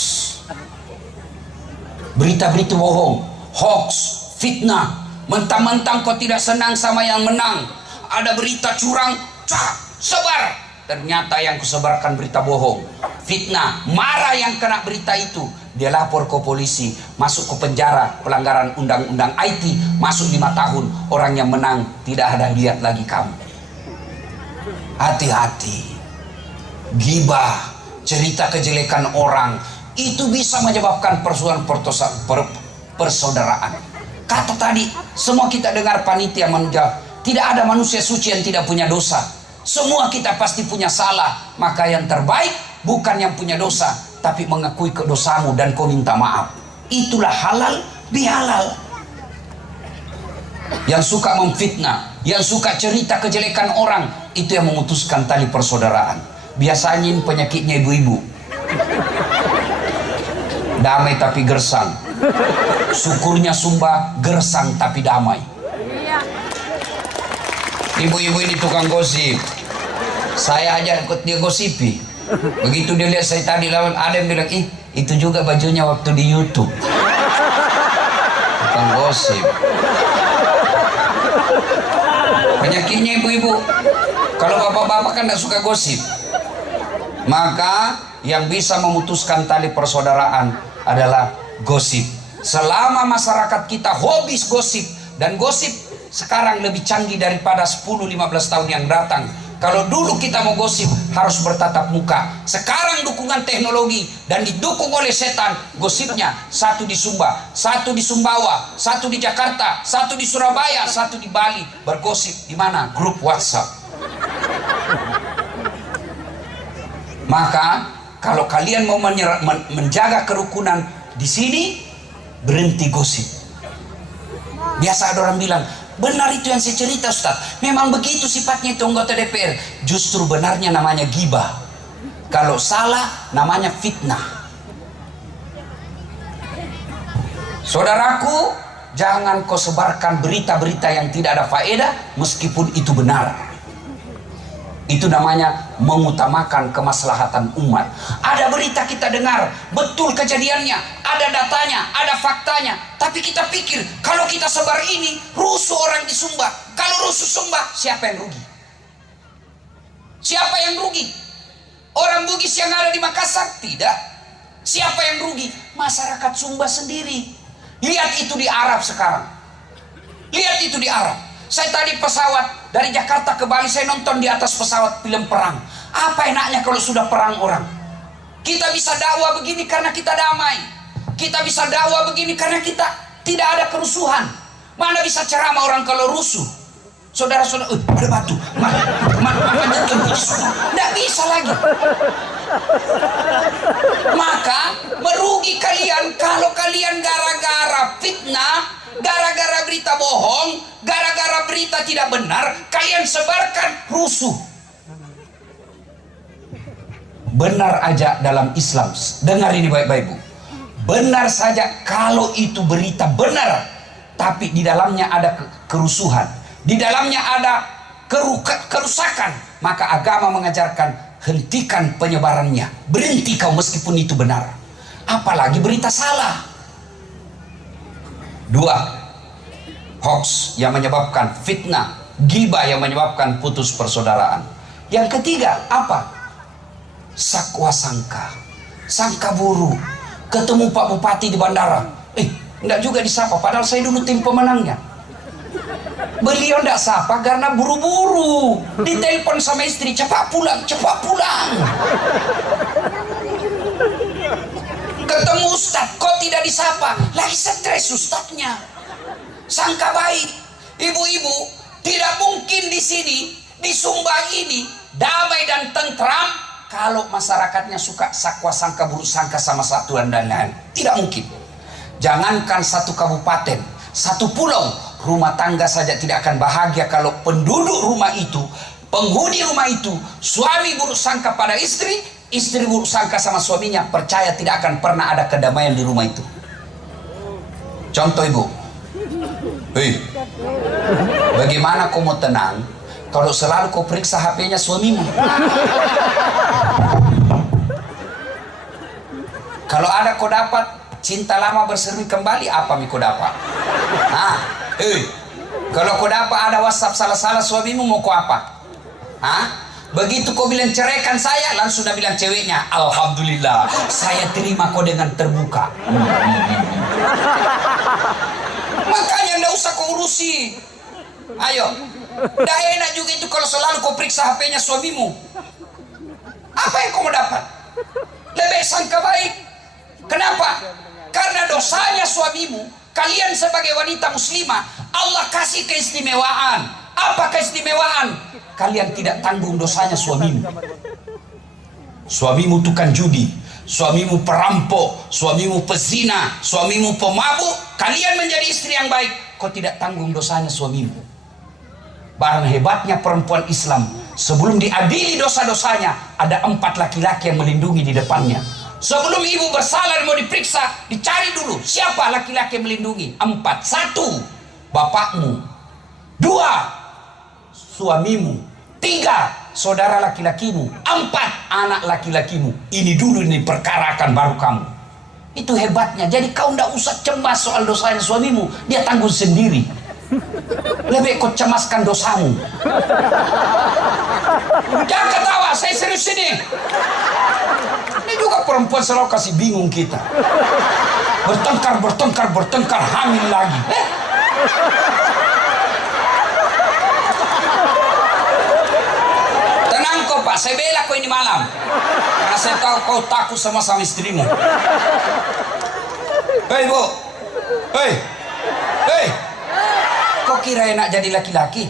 Berita-berita bohong, hoax, fitnah. Mentang-mentang kau tidak senang sama yang menang, ada berita curang, sebar. Ternyata yang kusebarkan berita bohong, fitnah. Marah yang kena berita itu, dia lapor ke polisi, masuk ke penjara, pelanggaran undang-undang IT, masuk 5 tahun. Orang yang menang tidak ada lihat lagi kamu. Hati-hati. Gibah, cerita kejelekan orang, itu bisa menyebabkan persaudaraan. Kata tadi, semua kita dengar panitia menjawab, tidak ada manusia suci yang tidak punya dosa. Semua kita pasti punya salah. Maka yang terbaik bukan yang punya dosa, tapi mengakui dosamu dan kau minta maaf. Itulah halal bihalal. Yang suka memfitnah, yang suka cerita kejelekan orang, itu yang memutuskan tali persaudaraan. Biasanya ini penyakitnya ibu-ibu. Damai tapi gersang. Syukurnya Sumba, gersang tapi damai. Ibu-ibu ini tukang gosip. Saya aja ikut dia gosipi. Begitu dia lihat saya tadi lawan, ada yang bilang, ih itu juga bajunya waktu di YouTube. Tukang gosip. Penyakitnya ibu-ibu. Kalau bapak-bapak kan tidak suka gosip. Maka yang bisa memutuskan tali persaudaraan adalah gosip. Selama masyarakat kita hobis gosip, dan gosip sekarang lebih canggih daripada 10-15 tahun yang datang. Kalau dulu kita mau gosip harus bertatap muka. Sekarang dukungan teknologi dan didukung oleh setan, gosipnya satu di Sumba, satu di Sumbawa, satu di Jakarta, satu di Surabaya, satu di Bali. Bergosip di mana? Grup WhatsApp. Maka kalau kalian mau menjaga kerukunan di sini, berhenti gosip. Biasa ada orang bilang, benar itu yang saya cerita Ustaz, memang begitu sifatnya itu anggota DPR. Justru benarnya namanya gibah. Kalau salah namanya fitnah. Saudaraku, jangan kau sebarkan berita-berita yang tidak ada faedah meskipun itu benar. Itu namanya mengutamakan kemaslahatan umat. Ada berita kita dengar, betul kejadiannya, ada datanya, ada faktanya. Tapi kita pikir, kalau kita sebar ini, rusuh orang di Sumba. Kalau rusuh Sumba, siapa yang rugi? Siapa yang rugi? Orang Bugis yang ada di Makassar? Tidak. Siapa yang rugi? Masyarakat Sumba sendiri. Lihat itu di Arab sekarang. Lihat itu di Arab. Saya tadi pesawat dari Jakarta ke Bali, saya nonton di atas pesawat film perang. Apa enaknya kalau sudah perang orang? Kita bisa dakwah begini karena kita damai. Kita bisa dakwah begini karena kita tidak ada kerusuhan. Mana bisa ceramah orang kalau rusuh? Saudara-saudara, ada batu. Tidak bisa lagi. Maka merugi kalian kalau kalian gara-gara fitnah, gara-gara berita bohong, gara-gara berita tidak benar, kalian sebarkan rusuh. Benar aja dalam Islam. Dengar ini baik-baik Bu. Benar saja kalau itu berita benar, tapi di dalamnya ada kerusuhan, di dalamnya ada kerusakan, maka agama mengajarkan hentikan penyebarannya. Berhenti kau meskipun itu benar. Apalagi berita salah. 2. Hoax yang menyebabkan fitnah, ghibah yang menyebabkan putus persaudaraan. Yang ketiga apa? Sakwa sangka, sangka buruk. Ketemu Pak Bupati di bandara, enggak juga disapa, padahal saya dulu tim pemenangnya. Beliau tidak sapa karena buru-buru. Ditelepon sama istri, cepat pulang, cepat pulang. Ketemu ustaz, kok tidak disapa? Lagi stres ustaznya. Sangka baik. Ibu-ibu, tidak mungkin di sini, di Sumba ini, damai dan tentram kalau masyarakatnya suka sakwa sangka buruk sangka sama satu dan lain-lain. Tidak mungkin. Jangankan satu kabupaten, satu pulau, rumah tangga saja tidak akan bahagia kalau penduduk rumah itu, penghuni rumah itu, suami buruk sangka pada istri, istri buruk sangka sama suaminya, percaya tidak akan pernah ada kedamaian di rumah itu. Contoh ibu, bagaimana kau mau tenang kalau selalu kau periksa HP-nya suamimu? Kalau ada kau dapat cinta lama berseri kembali, apa kau dapat? Nah, kalau kau dapat ada WhatsApp salah-salah suamimu, mau kau apa? Hah? Begitu kau bilang ceraikan saya, langsung sudah bilang ceweknya, alhamdulillah, saya terima kau dengan terbuka. Makanya nggak usah kau urusi. Ayo, nggak enak juga itu kalau selalu kau periksa HP-nya suamimu. Apa yang kau mau dapat? Lebih sangka baik. Kenapa? Karena dosanya suamimu, kalian sebagai wanita muslimah, Allah kasih keistimewaan. Apa keistimewaan? Kalian tidak tanggung dosanya suamimu. Suamimu tukang judi, suamimu perampok, suamimu pezina, suamimu pemabuk. Kalian menjadi istri yang baik, kau tidak tanggung dosanya suamimu. Barang hebatnya perempuan Islam, sebelum diadili dosa-dosanya, ada 4 laki-laki yang melindungi di depannya. Sebelum ibu bersalah dan mau diperiksa, dicari dulu siapa laki-laki yang melindungi. 4. 1, bapakmu. 2, suamimu. 3, saudara laki-lakimu. 4, anak laki-lakimu. Ini dulu ini perkarakan baru kamu. Itu hebatnya. Jadi kau tidak usah cemas soal dosanya suamimu, dia tanggung sendiri. Lebih kau cemaskan dosamu. Jangan ketawa, saya serius ini. Ini juga perempuan selalu kasih bingung kita. Bertengkar, hamil lagi. Tenang kau Pak, saya bela kau ini malam. Karena saya tahu kau takut sama istrimu. Hei Bu, hei. Kau kira enak jadi laki-laki?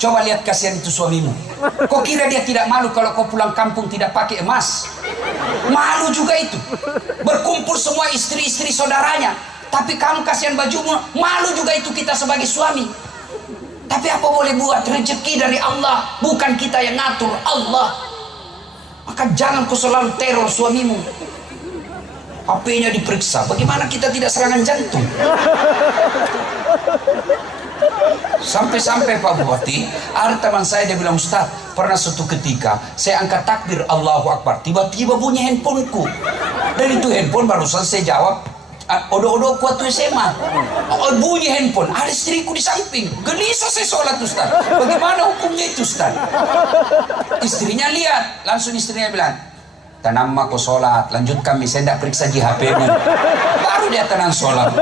Coba lihat kasihan itu suamimu. Kau kira dia tidak malu kalau kau pulang kampung tidak pakai emas? Malu juga itu. Berkumpul semua istri-istri saudaranya, tapi kamu kasihan bajumu. Malu juga itu kita sebagai suami. Tapi apa boleh buat, rezeki dari Allah, bukan kita yang ngatur, Allah. Maka jangan kau selalu teror suamimu. HP-nya diperiksa. Bagaimana kita tidak serangan jantung? Sampai-sampai Pak Bupati, ada teman saya, dia bilang, Ustaz, pernah suatu ketika saya angkat takbir Allahu Akbar, tiba-tiba bunyi handphoneku. Dan itu handphone barusan saya jawab odo-odo kuat tuh SMA. Bunyi handphone, ada istriku di samping. Gelisah saya sholat Ustaz. Bagaimana hukumnya itu Ustaz? Istrinya lihat, langsung istrinya bilang, tenang mak, kau sholat, lanjutkan, saya tidak periksa di HP-mu. Baru dia tenang sholat.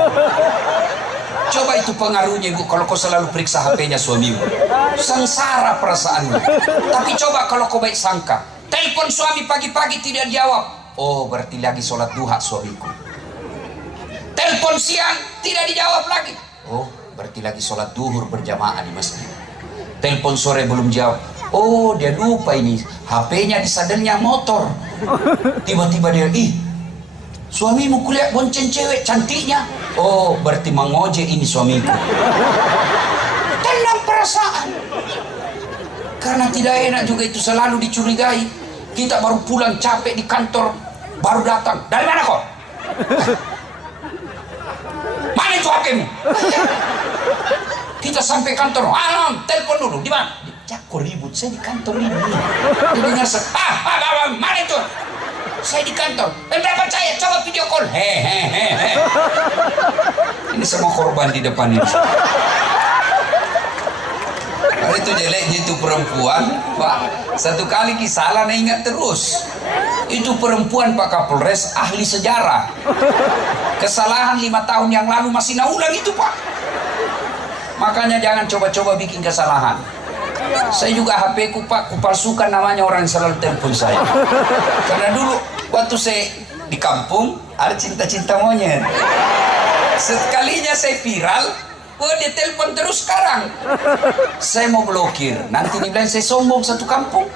Coba itu pengaruhnya ibu, kalau kau selalu periksa HP-nya suamimu. Sengsara perasaanmu. Tapi coba kalau kau baik sangka, telepon suami pagi-pagi tidak jawab, oh berarti lagi sholat duha suamiku. Telepon siang tidak dijawab lagi, oh berarti lagi sholat duhur berjamaah di masjid. Telepon sore belum jawab, oh dia lupa ini HP-nya di sadelnya motor. Tiba-tiba dia, suamimu kulihat bonceng cewek cantiknya. Oh berarti mengojek ini suamiku. Tenang perasaan. Karena tidak enak juga itu selalu dicurigai. Kita baru pulang capek di kantor, baru datang, dari mana kau? Mana itu HP-mu? Kita sampai kantor, telepon dulu, di mana? Kok ribut, saya di kantor ini. Dia dengar, mana itu? Saya di kantor. Tidak percaya, coba video call. Hehehe. Ini semua korban di depan ini. Kalau itu jeleknya itu perempuan, Pak. Satu kali kisalah ingat terus. Itu perempuan Pak Kapolres, ahli sejarah. Kesalahan 5 tahun yang lalu masih naulang itu Pak. Makanya jangan coba-coba bikin kesalahan. Saya juga HP ku Pak, kupalsukan namanya orang yang selalu telepon saya. Karena dulu waktu saya di kampung ada cinta-cinta monyet. Sekalinya saya viral, wah dia telepon terus sekarang. Saya mau blokir, nanti dibilang saya sombong satu kampung.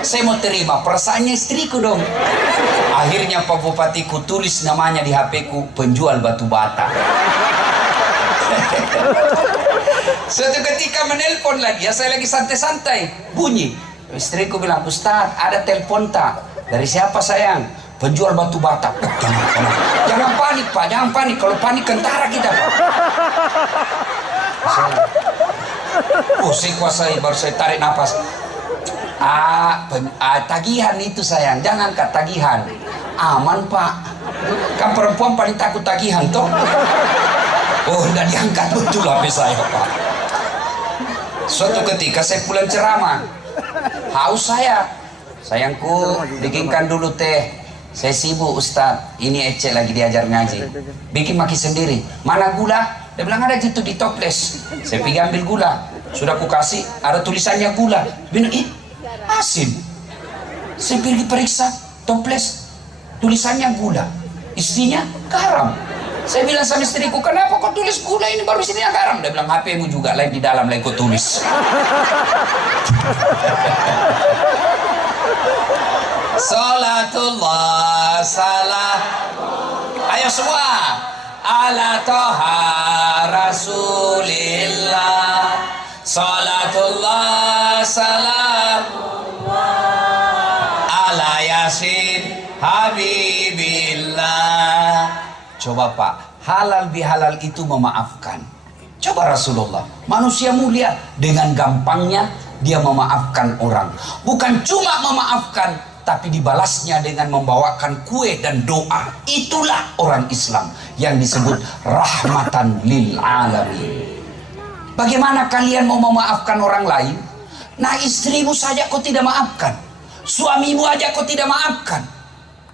Saya mau terima, perasaannya istriku dong. Akhirnya Pak Bupati ku tulis namanya di HP ku, penjual batu bata. Suatu ketika menelpon lagi, ya saya lagi santai-santai, bunyi. Istriku bilang, Ustaz, ada telepon tak? Dari siapa sayang? Penjual batu bata. Jangan panik Pak, jangan panik. Kalau panik kentara kita Pak. Saya kuasai, baru saya tarik nafas. Tagihan itu sayang, jangan Kak, tagihan. Aman Pak. Kan perempuan paling takut tagihan toh. Oh, udah diangkat betul HP saya Pak. Suatu ketika saya pulang ceramah, haus saya. Sayangku, bikinkan dulu teh. Saya sibuk Ustaz, ini Ece lagi diajar ngaji. Bikin maki sendiri. Mana gula? Dia bilang ada gitu di toples. Saya pergi ambil gula. Sudah aku kasih, ada tulisannya gula. Bilang, asin. Saya pergi periksa toples, tulisannya gula. Istrinya garam. Saya bilang sama istriku, kenapa kau tulis gula ini baru istrinya garam? Dia bilang, HP-mu juga lain di dalam, lain kau tulis. Salatullah salam. Ayo semua. Ala toha rasulillah. Salatullah salam. Ala yasin habibillah. Coba Pak, halal bihalal itu memaafkan. Coba Rasulullah, manusia mulia, dengan gampangnya dia memaafkan orang. Bukan cuma memaafkan, tapi dibalasnya dengan membawakan kue dan doa. Itulah orang Islam yang disebut rahmatan lil alamin. Bagaimana kalian mau memaafkan orang lain? Nah, istrimu saja kau tidak maafkan, suamimu aja kau tidak maafkan.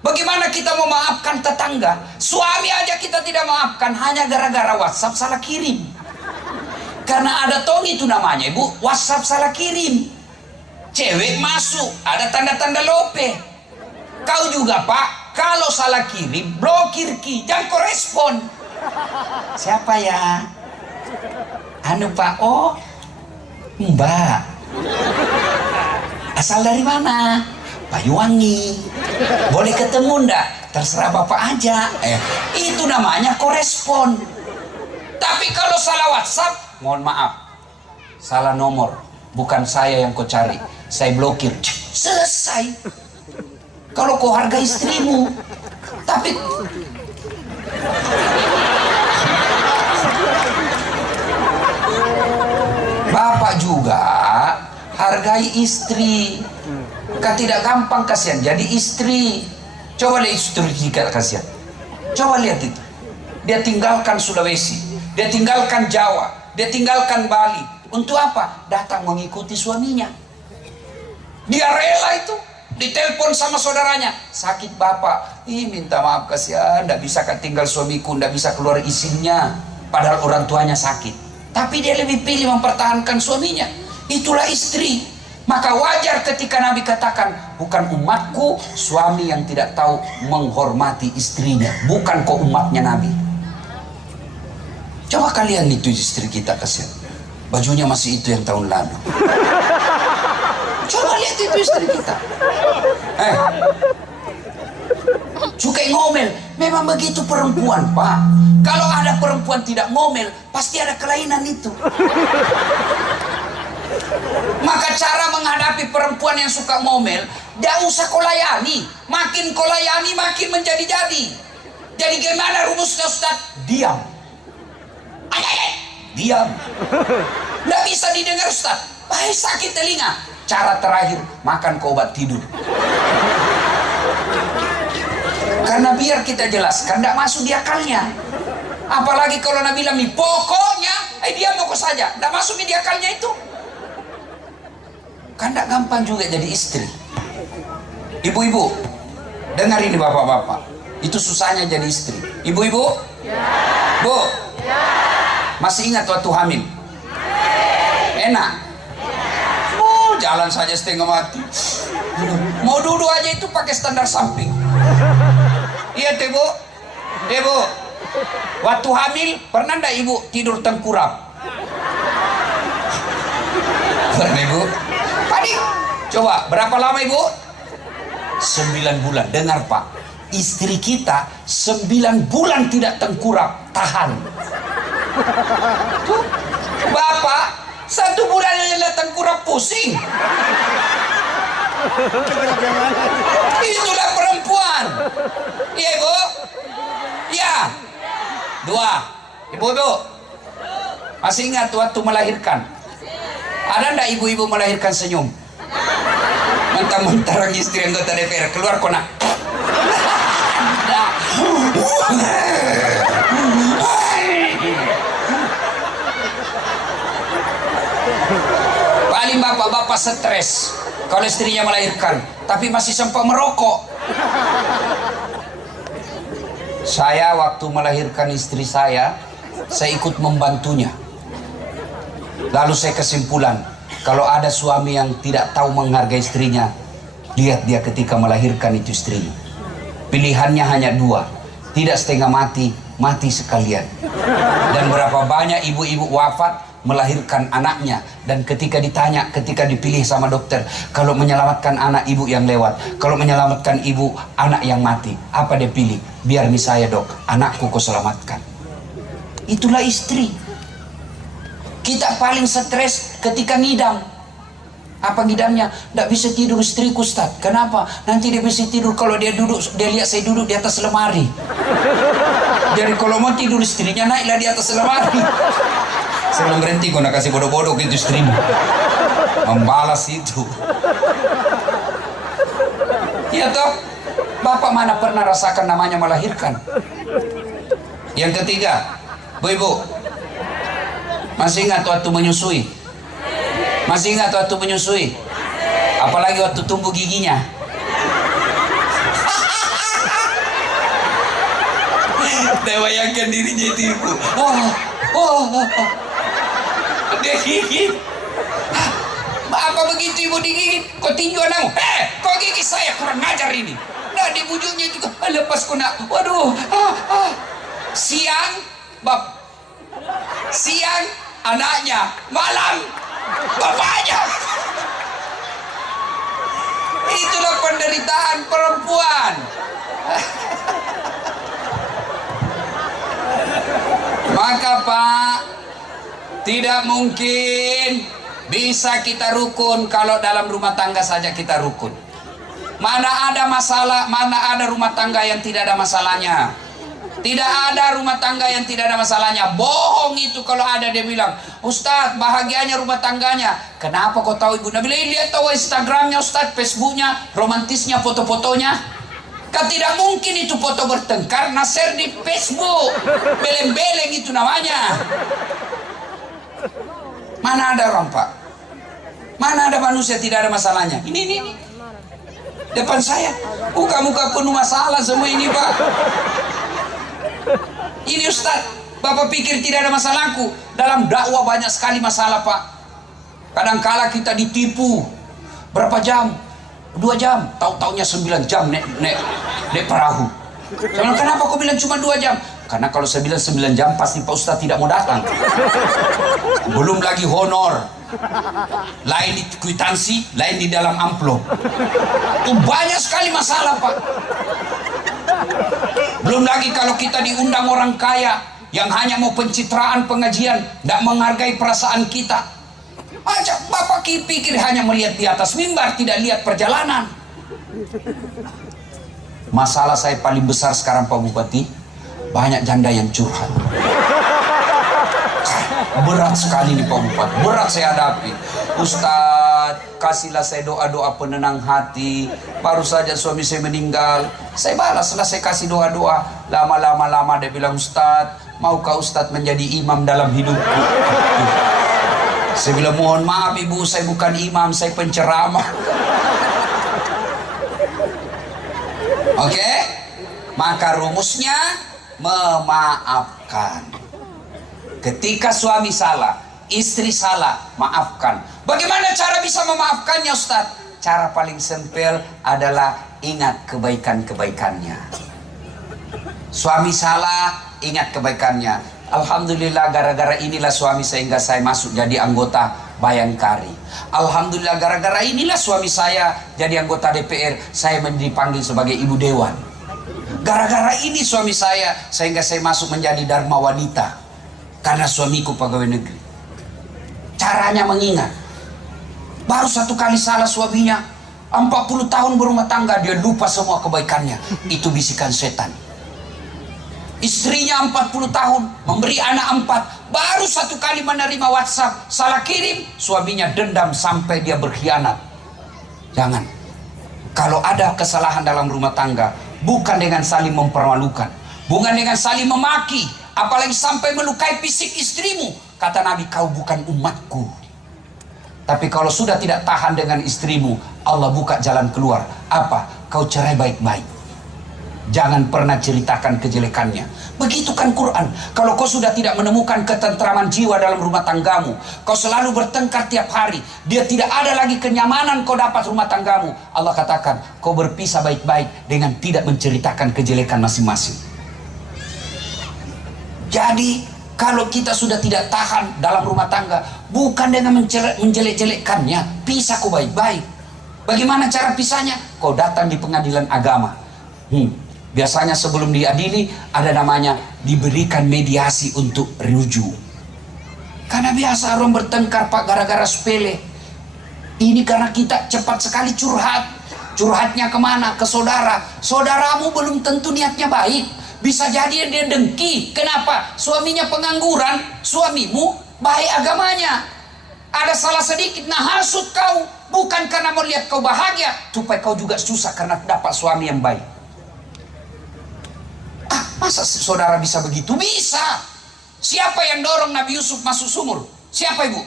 Bagaimana kita memaafkan tetangga? Suami aja kita tidak maafkan hanya gara-gara WhatsApp salah kirim. Karena ada tong itu namanya, Ibu, WhatsApp salah kirim. Cewek masuk, ada tanda-tanda lope. Kau juga Pak, kalau salah kirim, blokir ki, jangan korespon. Siapa ya? Anu Pak, oh Mbak. Asal dari mana? Banyuwangi. Boleh ketemu ndak? Terserah Bapak aja. Itu namanya korespon. Tapi kalau salah WhatsApp, mohon maaf, salah nomor, bukan saya yang kau cari, saya blokir. Selesai. Kalau kau harga istrimu, tapi Bapak juga hargai istri. Kan tidak gampang, kasihan jadi istri. Coba lihat istri kita, kasihan. Coba lihat itu. Dia tinggalkan Sulawesi, dia tinggalkan Jawa, dia tinggalkan Bali. Untuk apa? Datang mengikuti suaminya. Dia rela itu. Ditelepon sama saudaranya, sakit bapak. Minta maaf kasihan, tidak bisa tinggal suamiku, tidak bisa keluar izinnya. Padahal orang tuanya sakit. Tapi dia lebih pilih mempertahankan suaminya. Itulah istri. Maka wajar ketika Nabi katakan, bukan umatku suami yang tidak tahu menghormati istrinya. Bukan kok umatnya Nabi. Coba kalian itu istri kita, kasihan. Bajunya masih itu yang tahun lalu. Coba lihat itu istri kita. Cukai ngomel. Memang begitu perempuan Pak. Kalau ada perempuan tidak ngomel, pasti ada kelainan itu. Maka cara menghadapi perempuan yang suka ngomel, tidak usah kau layani. Makin kau layani, makin menjadi-jadi. Jadi gimana rumusnya Ustaz? Diam. Diam. Tidak bisa didengar Ustaz. Sakit telinga. Cara terakhir, makan kau obat tidur. Karena biar kita jelaskan, tidak masuk di akalnya. Apalagi kalau Nabi bilang, pokoknya, diam pokok saja. Tidak masuk di akalnya itu. Kan tidak gampang juga jadi istri. Ibu-ibu, dengar ini bapak-bapak. Itu susahnya jadi istri. Ibu-ibu? Ya. Bu? Ya. Masih ingat waktu hamil? Enak. Oh, jalan saja setengah mati. Mau duduk aja itu pakai standar samping. Iya teh bu, bu. Waktu hamil pernah ndak ibu tidur tengkurap? Pernah ibu? Tadi coba berapa lama ibu? 9 bulan. Dengar pak, istri kita 9 bulan tidak tengkurap, tahan. Tuh, bapak 1 bulan aja tengkurap pusing. Itulah perempuan. Iya ibu? Ya. 2. Ibu masih ingat waktu melahirkan? Ada ndak ibu-ibu melahirkan senyum? Mentang-mentang istri anggota DPR keluar kona. Paling bapak-bapak stres kalau istrinya melahirkan, tapi masih sempat merokok. Saya waktu melahirkan istri saya ikut membantunya. Lalu saya kesimpulan, kalau ada suami yang tidak tahu menghargai istrinya, lihat dia ketika melahirkan itu istrinya. Pilihannya hanya 2, tidak setengah mati, mati sekalian. Dan berapa banyak ibu-ibu wafat melahirkan anaknya, dan ketika ditanya, ketika dipilih sama dokter, kalau menyelamatkan anak ibu yang lewat, kalau menyelamatkan ibu anak yang mati, apa dia pilih? Biar nih saya dok, anakku kau selamatkan. Itulah istri. Kita paling stres ketika ngidam. Apa ngidamnya? Tidak bisa tidur istriku Ustaz. Kenapa? Nanti dia bisa tidur kalau dia duduk, dia lihat saya duduk di atas lemari. Jadi kalau mau tidur istrinya naiklah di atas lemari. Saya belum berhenti, kau nak kasih bodoh-bodoh gitu istrimu. Membalas itu. Iya toh? Bapak mana pernah rasakan namanya melahirkan? Yang ketiga, bu-ibu, masih ingat waktu menyusui? Masih ingat waktu menyusui? Apalagi waktu tumbuh giginya. Dia bayangkan dirinya itu ibu. Dia gigit. Apa begitu ibu digigit? Kau tinju anakmu? Kau gigit saya, kurang ngajar ini. Nah di bujuknya juga lepas kena. Waduh. Siang siang anaknya, malam bapaknya. Itulah penderitaan perempuan. Maka Pak, tidak mungkin bisa kita rukun kalau dalam rumah tangga saja kita rukun. Mana ada masalah, mana ada rumah tangga yang tidak ada masalahnya. Tidak ada rumah tangga yang tidak ada masalahnya. Bohong itu kalau ada dia bilang, Ustadz bahagianya rumah tangganya. Kenapa kau tahu ibu? Nah bilang, lihat tahu Instagramnya Ustadz, Facebooknya, romantisnya, foto-fotonya. Kan tidak mungkin itu foto bertengkar, share di Facebook. Beleng-beleng itu namanya. Mana ada orang Pak? Mana ada manusia tidak ada masalahnya? Ini. Depan saya, muka-muka penuh masalah semua ini Pak. Ini Ustaz, Bapak pikir tidak ada masalahku? Dalam dakwah banyak sekali masalah Pak. Kadangkala kita ditipu. Berapa jam? 2 jam. Tahu-taunya 9 jam nek perahu. Kenapa kau bilang cuma 2 jam? Karena kalau saya bilang 9 jam pasti Pak Ustaz tidak mau datang. Belum lagi honor. Lain di kwitansi, lain di dalam amplop. Itu banyak sekali masalah Pak. Belum lagi kalau kita diundang orang kaya yang hanya mau pencitraan pengajian, tidak menghargai perasaan kita. Aja Bapak pikir hanya melihat di atas mimbar, tidak lihat perjalanan. Masalah saya paling besar sekarang Pak Bupati, banyak janda yang curhat. Berat sekali nih Pak Bupati, berat saya hadapi. Ustadz, kasihlah saya doa-doa penenang hati. Baru saja suami saya meninggal, saya balaslah, saya kasih doa-doa. Lama-lama dia bilang, Ustadz, maukah Ustadz menjadi imam dalam hidupku? Saya bilang, mohon maaf ibu, saya bukan imam, saya penceramah. Oke? Maka rumusnya memaafkan. Ketika suami salah, istri salah, maafkan. Bagaimana cara bisa memaafkannya, Ustaz? Cara paling simpel adalah ingat kebaikan-kebaikannya. Suami salah, ingat kebaikannya. Alhamdulillah gara-gara inilah suami sehingga saya masuk jadi anggota Bayangkari. Alhamdulillah gara-gara inilah suami saya jadi anggota DPR, saya dipanggil sebagai ibu dewan. Gara-gara ini suami saya sehingga saya masuk menjadi Dharma Wanita, karena suamiku pegawai negeri. Caranya mengingat. Baru satu kali salah suaminya, 40 tahun berumah tangga dia lupa semua kebaikannya. Itu bisikan setan. Istrinya 40 tahun, memberi anak 4, baru satu kali menerima WhatsApp, salah kirim, suaminya dendam sampai dia berkhianat. Jangan. Kalau ada kesalahan dalam rumah tangga, bukan dengan saling mempermalukan, bukan dengan saling memaki, apalagi sampai melukai fisik istrimu. Kata Nabi, kau bukan umatku. Tapi kalau sudah tidak tahan dengan istrimu, Allah buka jalan keluar. Apa? Kau cerai baik-baik. Jangan pernah ceritakan kejelekannya. Begitu kan Quran. Kalau kau sudah tidak menemukan ketentraman jiwa dalam rumah tanggamu, kau selalu bertengkar tiap hari, dia tidak ada lagi kenyamanan kau dapat rumah tanggamu, Allah katakan kau berpisah baik-baik dengan tidak menceritakan kejelekan masing-masing. Jadi kalau kita sudah tidak tahan dalam rumah tangga, bukan dengan menjelek-jelekkannya, pisah kau baik-baik. Bagaimana cara pisahnya? Kau datang di pengadilan agama. Biasanya sebelum diadili ada namanya diberikan mediasi untuk rujuk. Karena biasa orang bertengkar Pak gara-gara sepele. Ini karena kita cepat sekali curhat. Curhatnya kemana? Ke saudara. Saudaramu belum tentu niatnya baik. Bisa jadi dia dengki. Kenapa? Suaminya pengangguran, suamimu baik agamanya. Ada salah sedikit, nah hasut kau. Bukan karena melihat kau bahagia, supaya kau juga susah karena dapat suami yang baik. Masa saudara bisa begitu? Bisa. Siapa yang dorong Nabi Yusuf masuk sumur? Siapa ibu?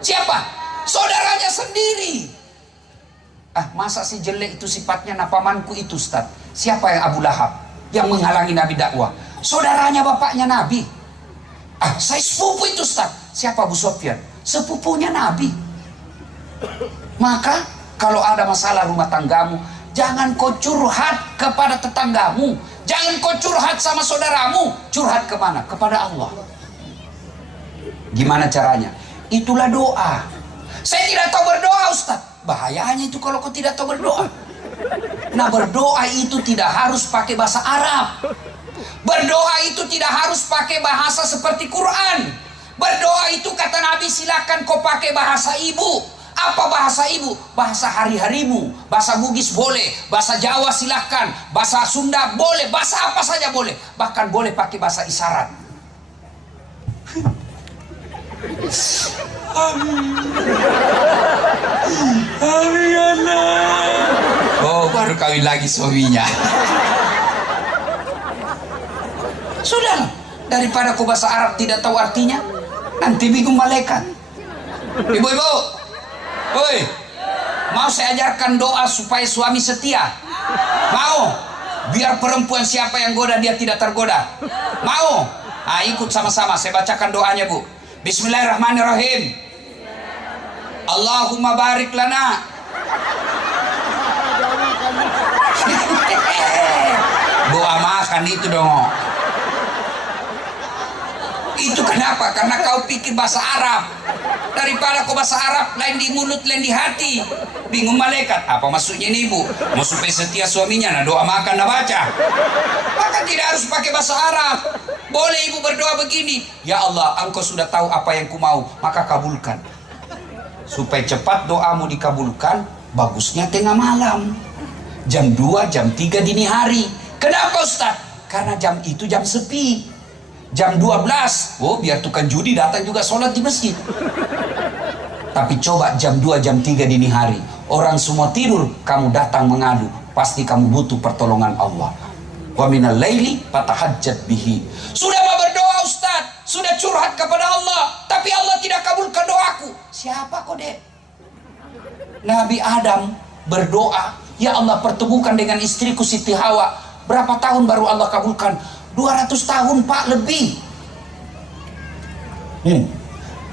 Siapa? Saudaranya sendiri. Masa si jelek itu sifatnya napamanku itu, Ustaz? Siapa yang Abu Lahab? Yang menghalangi Nabi dakwah? Saudaranya bapaknya Nabi. Saya sepupu itu, Ustaz. Siapa Abu Sofyan? Sepupunya Nabi. Maka kalau ada masalah rumah tanggamu, jangan kau curhat kepada tetanggamu. Jangan kau curhat sama saudaramu. Curhat kemana? Kepada Allah. Gimana caranya? Itulah doa. Saya tidak tahu berdoa, Ustaz. Bahayanya itu kalau kau tidak tahu berdoa. Nah, berdoa itu tidak harus pakai bahasa Arab. Berdoa itu tidak harus pakai bahasa seperti Quran. Berdoa itu kata Nabi, silakan kau pakai bahasa ibu. Apa bahasa ibu? Bahasa hari-harimu. Bahasa Bugis boleh, bahasa Jawa silahkan, bahasa Sunda boleh, bahasa apa saja boleh. Bahkan boleh pakai bahasa isyarat. Oh, baru kawin lagi suaminya. Sudah, daripada kau bahasa Arab tidak tahu artinya, nanti bingung malaikat. Ibu-ibu, woi, mau saya ajarkan doa supaya suami setia? Mau? Biar perempuan siapa yang goda dia tidak tergoda. Mau? Ikut sama-sama, saya bacakan doanya, Bu. Bismillahirrahmanirrahim. Allahumma barik lana. Doa makan itu dong. Itu kenapa? Karena kau pikir bahasa Arab. Daripada kau bahasa Arab, lain di mulut, lain di hati. Bingung malaikat. Apa maksudnya ini, ibu? Mau supaya setia suaminya, nah doa makan, nah baca. Maka tidak harus pakai bahasa Arab. Boleh ibu berdoa begini. Ya Allah, engkau sudah tahu apa yang ku mau, maka kabulkan. Supaya cepat doamu dikabulkan, bagusnya tengah malam. Jam 2, jam 3 dini hari. Kenapa, Ustaz? Karena jam itu jam sepi. Jam 12, biar tukang judi datang juga sholat di masjid. Tapi coba jam 2, jam 3 dini hari, orang semua tidur, kamu datang mengadu, pasti kamu butuh pertolongan Allah. Wa minal laili fatahajjat bihi. Sudah mau berdoa, Ustaz, sudah curhat kepada Allah, tapi Allah tidak kabulkan doaku. Siapa kau, Dek? Nabi Adam berdoa, ya Allah pertemukan dengan istriku Siti Hawa. Berapa tahun baru Allah kabulkan? 200 tahun, Pak, lebih.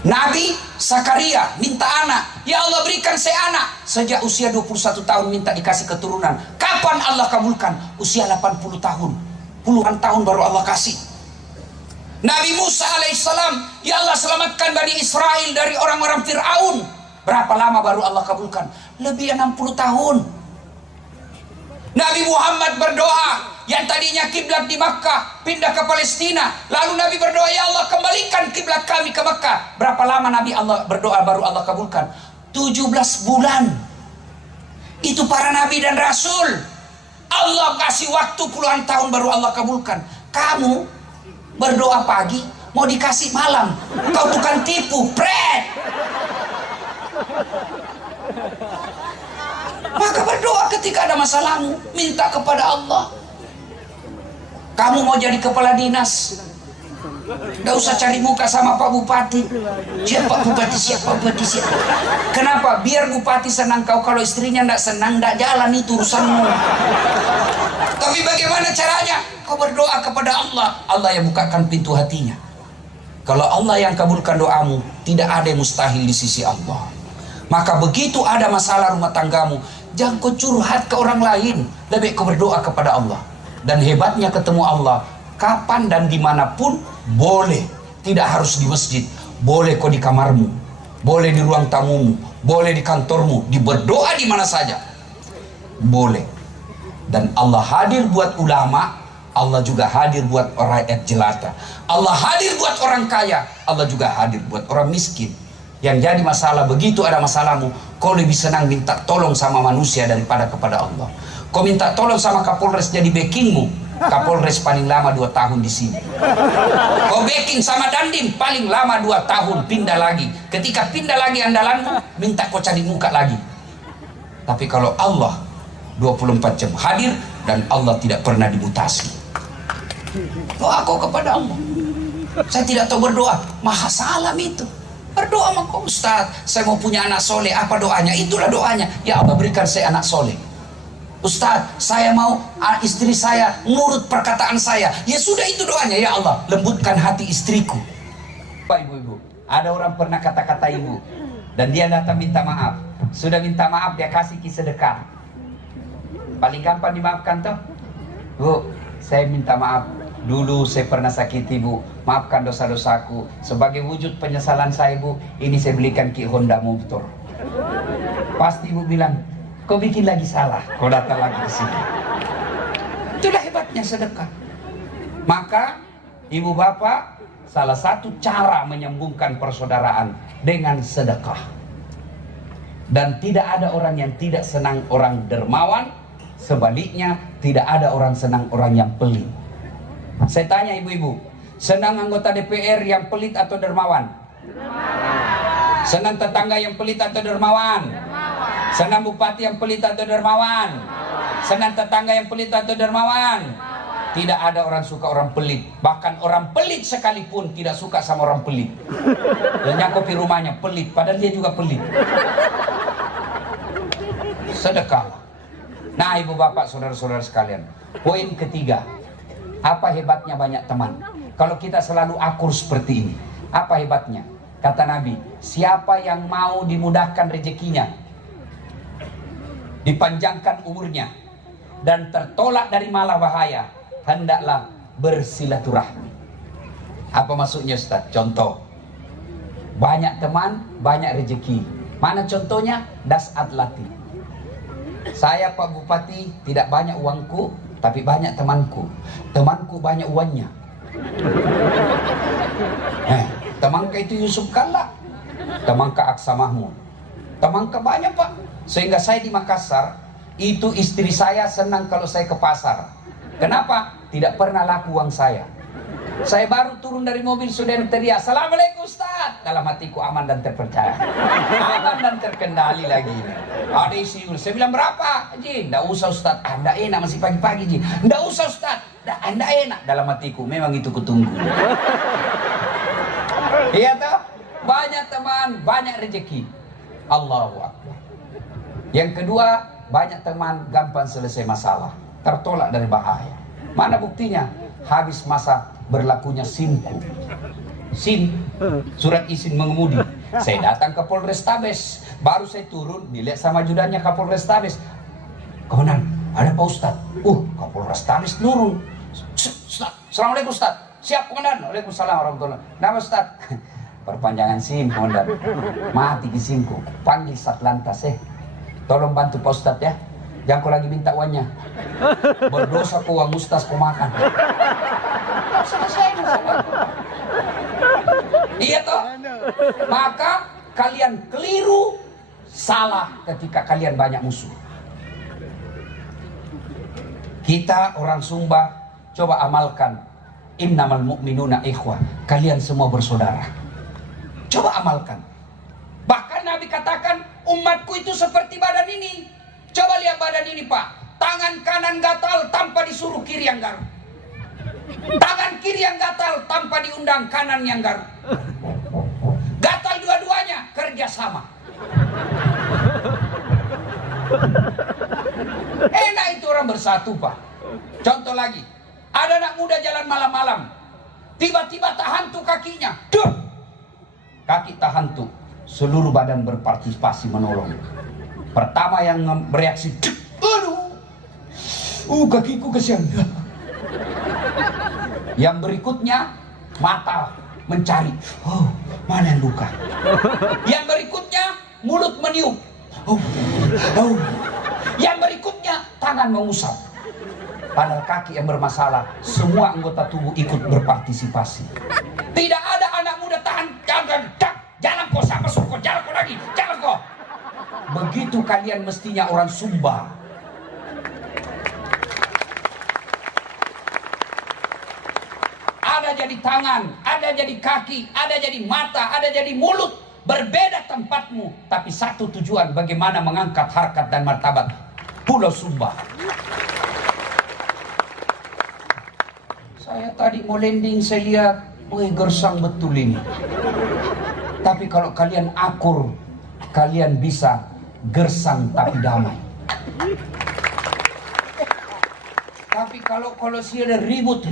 Nabi Zakaria minta anak, ya Allah berikan saya anak. Sejak usia 21 tahun minta dikasih keturunan. Kapan Allah kabulkan? Usia 80 tahun. Puluhan tahun baru Allah kasih. Nabi Musa alaihissalam, ya Allah selamatkan Bani Israel dari orang-orang Fir'aun. Berapa lama baru Allah kabulkan? Lebih 60 tahun. Nabi Muhammad berdoa, yang tadinya kiblat di Makkah pindah ke Palestina, lalu Nabi berdoa, ya Allah kembalikan kiblat kami ke Makkah. Berapa lama Nabi Allah berdoa baru Allah kabulkan? 17 bulan. Itu para nabi dan rasul. Allah kasih waktu puluhan tahun baru Allah kabulkan. Kamu berdoa pagi mau dikasih malam, kau tukang tipu, pret. Maka berdoa ketika ada masalahmu, minta kepada Allah. Kamu mau jadi kepala dinas, gak usah cari muka sama Pak Bupati. Siapa Bupati, siapa Bupati, siapa. Kenapa? Biar Bupati senang kau. Kalau istrinya gak senang, gak jalan itu urusanmu. Tapi bagaimana caranya? Kau berdoa kepada Allah, Allah yang bukakan pintu hatinya. Kalau Allah yang kabulkan doamu, tidak ada yang mustahil di sisi Allah. Maka begitu ada masalah rumah tanggamu, jangan kau curhat ke orang lain, lebih kau berdoa kepada Allah. Dan hebatnya ketemu Allah, kapan dan dimanapun boleh. Tidak harus di masjid, boleh kau di kamarmu, boleh di ruang tamumu, boleh di kantormu, berdoa di mana saja boleh. Dan Allah hadir buat ulama, Allah juga hadir buat rakyat jelata. Allah hadir buat orang kaya, Allah juga hadir buat orang miskin. Yang jadi masalah, begitu ada masalahmu, kau lebih senang minta tolong sama manusia daripada kepada Allah. Kau minta tolong sama Kapolres jadi backingmu, Kapolres paling lama 2 tahun di sini. Kau backing sama Dandim paling lama 2 tahun, pindah lagi. Ketika pindah lagi andalanmu, minta kau cari muka lagi. Tapi kalau Allah 24 jam hadir dan Allah tidak pernah dimutasi. Doa kau kepada Allah. Saya tidak tahu berdoa, maha salam itu. Berdoa sama kau, Ustaz, saya mau punya anak soleh, apa doanya? Itulah doanya, ya Allah berikan saya anak soleh. Ustaz, saya mau istri saya nurut perkataan saya. Ya sudah, itu doanya, ya Allah lembutkan hati istriku. Pak ibu-ibu, ada orang pernah kata-kata ibu dan dia datang minta maaf. Sudah minta maaf, dia kasih sedekah. Paling gampang dimaafkan tuh. Bu, saya minta maaf, dulu saya pernah sakiti bu, maafkan dosa-dosaku. Sebagai wujud penyesalan saya bu, ini saya belikan Ki Honda motor. Pasti ibu bilang, kau bikin lagi salah, kau datang lagi ke sini. Itulah hebatnya sedekah. Maka ibu bapak, salah satu cara menyambungkan persaudaraan dengan sedekah. Dan tidak ada orang yang tidak senang orang dermawan, sebaliknya tidak ada orang senang orang yang pelit. Saya tanya ibu-ibu, senang anggota DPR yang pelit atau dermawan? Senang tetangga yang pelit atau dermawan? Senang bupati yang pelit atau dermawan? Senang tetangga yang pelit atau dermawan? Tidak ada orang suka orang pelit. Bahkan orang pelit sekalipun tidak suka sama orang pelit. Dan nyakopi rumahnya pelit, padahal dia juga pelit. Sedekah. Nah ibu bapak saudara-saudara sekalian, poin ketiga, apa hebatnya banyak teman? Kalau kita selalu akur seperti ini, apa hebatnya? Kata Nabi, siapa yang mau dimudahkan rezekinya, dipanjangkan umurnya, dan tertolak dari malah bahaya, hendaklah bersilaturahmi. Apa maksudnya Ustaz? Contoh, banyak teman, banyak rezeki. Mana contohnya? Das'at Lati. Saya Pak Bupati tidak banyak uangku, tapi banyak temanku. Temanku banyak uangnya. Temanka itu Yusuf Kalla, temanka Aksa Mahmud, temanka banyak Pak. Sehingga saya di Makassar, itu istri saya senang kalau saya ke pasar. Kenapa? Tidak pernah laku uang saya. Saya baru turun dari mobil sudah teriak, "Assalamualaikum Ustaz." Dalam hatiku aman dan terpercaya, aman dan terkendali lagi. Ada isi, saya bilang, "Berapa Ji?" "Nggak usah Ustaz." "Anda enak masih pagi-pagi Ji." "Nggak usah Ustaz." "Anda enak." Dalam hatiku, memang itu kutunggu. Iya toh? Banyak teman, banyak rezeki. Allahu Akbar. Yang kedua, banyak teman gampang selesai masalah, tertolak dari bahaya. Mana buktinya? Habis masa berlakunya SIMku. SIM surat izin mengemudi. Saya datang ke Polrestabes, baru saya turun, dilihat sama ajudannya Kapolrestabes. Komandan, ada Pak Ustadz. Kapolrestabes turun. Ustadz, Assalamualaikum Ustadz. Siap Komandan. Waalaikumsalam warahmatullahi. Nama Ustadz. Perpanjangan SIM Komandan. Mati di SIMku. Panggil Satlantas tolong bantu Pak Ustadz ya. Jangan kau lagi minta uangnya. Berdosa kau uang Ustadz kau makan. Selesai masalah. Iya toh. Maka kalian keliru, salah ketika kalian banyak musuh. Kita orang Sumba coba amalkan innamal mu'minuna ikhwah. Kalian semua bersaudara. Coba amalkan. Bahkan Nabi katakan umatku itu seperti badan ini. Coba lihat badan ini Pak. Tangan kanan gatal tanpa disuruh kiri yang garuk. Tangan kiri yang gatal tanpa diundang kanan yang garuk. Gatal dua-duanya kerja sama. Enak itu orang bersatu Pak. Contoh lagi, ada anak muda jalan malam-malam, tiba-tiba tak hantu kakinya, duh, kaki tak hantu, seluruh badan berpartisipasi menolong. Pertama yang bereaksi, aduh, kakiku kesian. Yang berikutnya mata mencari, mana yang luka. Yang berikutnya mulut meniup, yang berikutnya tangan mengusap. Padahal kaki yang bermasalah, semua anggota tubuh ikut berpartisipasi. Tidak ada anak muda tahan, jalan kok sama suku, jalan kok lagi, jalan kok. Begitu kalian mestinya orang Sumba. Ada jadi tangan, ada jadi kaki, ada jadi mata, ada jadi mulut. Berbeda tempatmu, tapi satu tujuan, bagaimana mengangkat harkat dan martabat Pulau Sumba. Saya tadi mau landing, saya lihat, gersang betul ini. Tapi kalau kalian akur, kalian bisa gersang tapi damai. Tapi kalau sudah ribut,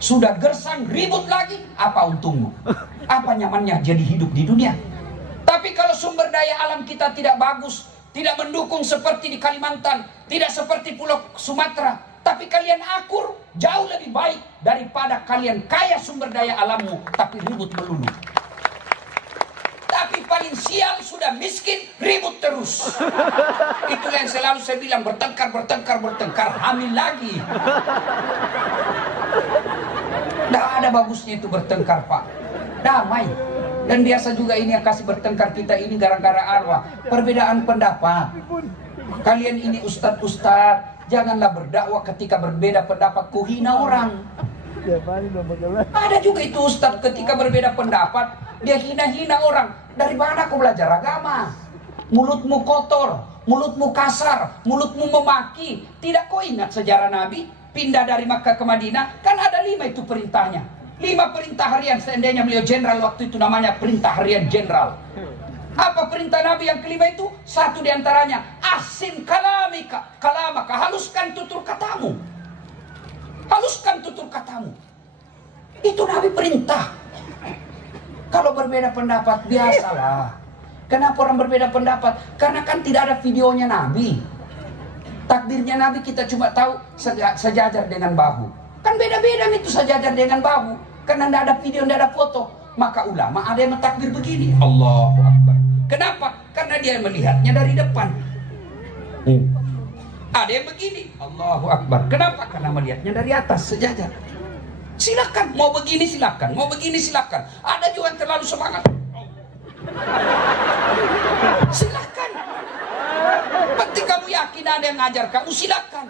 sudah gersang, ribut lagi, apa untungmu? Apa nyamannya jadi hidup di dunia? Tapi kalau sumber daya alam kita tidak bagus, tidak mendukung seperti di Kalimantan, tidak seperti Pulau Sumatera, tapi kalian akur, jauh lebih baik daripada kalian kaya sumber daya alammu, tapi ribut melulu. Tapi paling sial sudah miskin, ribut terus. Itulah yang selalu saya bilang, bertengkar, hamil lagi. Tidak ada bagusnya itu bertengkar Pak. Damai. Dan biasa juga ini yang kasih bertengkar kita ini gara-gara arwah. Perbedaan pendapat. Kalian ini ustadz, janganlah berdakwah ketika berbeda pendapat, kau hina orang. Ada juga itu ustadz ketika berbeda pendapat, dia hina-hina orang. Dari mana kau belajar agama? Mulutmu kotor, mulutmu kasar, mulutmu memaki. Tidak kau ingat sejarah Nabi? Pindah dari Makkah ke Madinah, kan ada 5 itu perintahnya. 5 perintah harian, seandainya beliau jenderal waktu itu namanya perintah harian jenderal. Apa perintah Nabi yang kelima itu? Satu diantaranya, asin kalamaka, haluskan tutur katamu. Haluskan tutur katamu. Itu Nabi perintah. Kalau berbeda pendapat, biasalah. Kenapa orang berbeda pendapat? Karena kan tidak ada videonya Nabi. Takdirnya Nabi kita cuma tahu sejajar dengan bahu. Kan beda-beda itu sejajar dengan bahu. Karena tidak ada video, tidak ada foto. Maka ulama ada yang mentakbir begini, Allahu Akbar. Kenapa? Karena dia melihatnya dari depan. Ada yang begini, Allahu Akbar. Kenapa? Karena melihatnya dari atas, sejajar. Silakan, mau begini silakan, mau begini silakan. Ada juga yang terlalu semangat. Silakan. Penting kamu yakin ada yang ngajar kamu, silakan.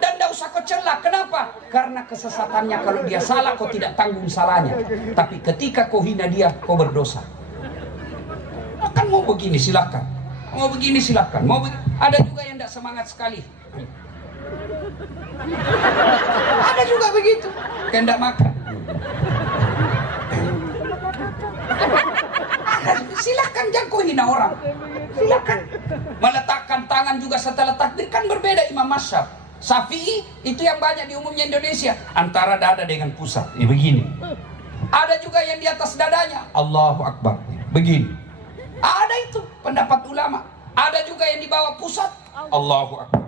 Dan tidak usah kau celak. Kenapa? Karena kesesatannya kalau dia salah, kau tidak tanggung salahnya. Tapi ketika kau hina dia, kau berdosa. Kan mau begini silakan, mau begini silakan, ada juga yang tidak semangat sekali. Ada juga begitu, kayak tidak makan. Silakan, jangan kau hina orang. Silakan. Meletakkan tangan juga setelah takbir kan berbeda Imam Mazhab. Syafi'i itu yang banyak di umumnya Indonesia, antara dada dengan pusat. Begini. Ada juga yang di atas dadanya. Allahu Akbar. Begini. Ada itu pendapat ulama. Ada juga yang di bawah pusat. Allahu Akbar.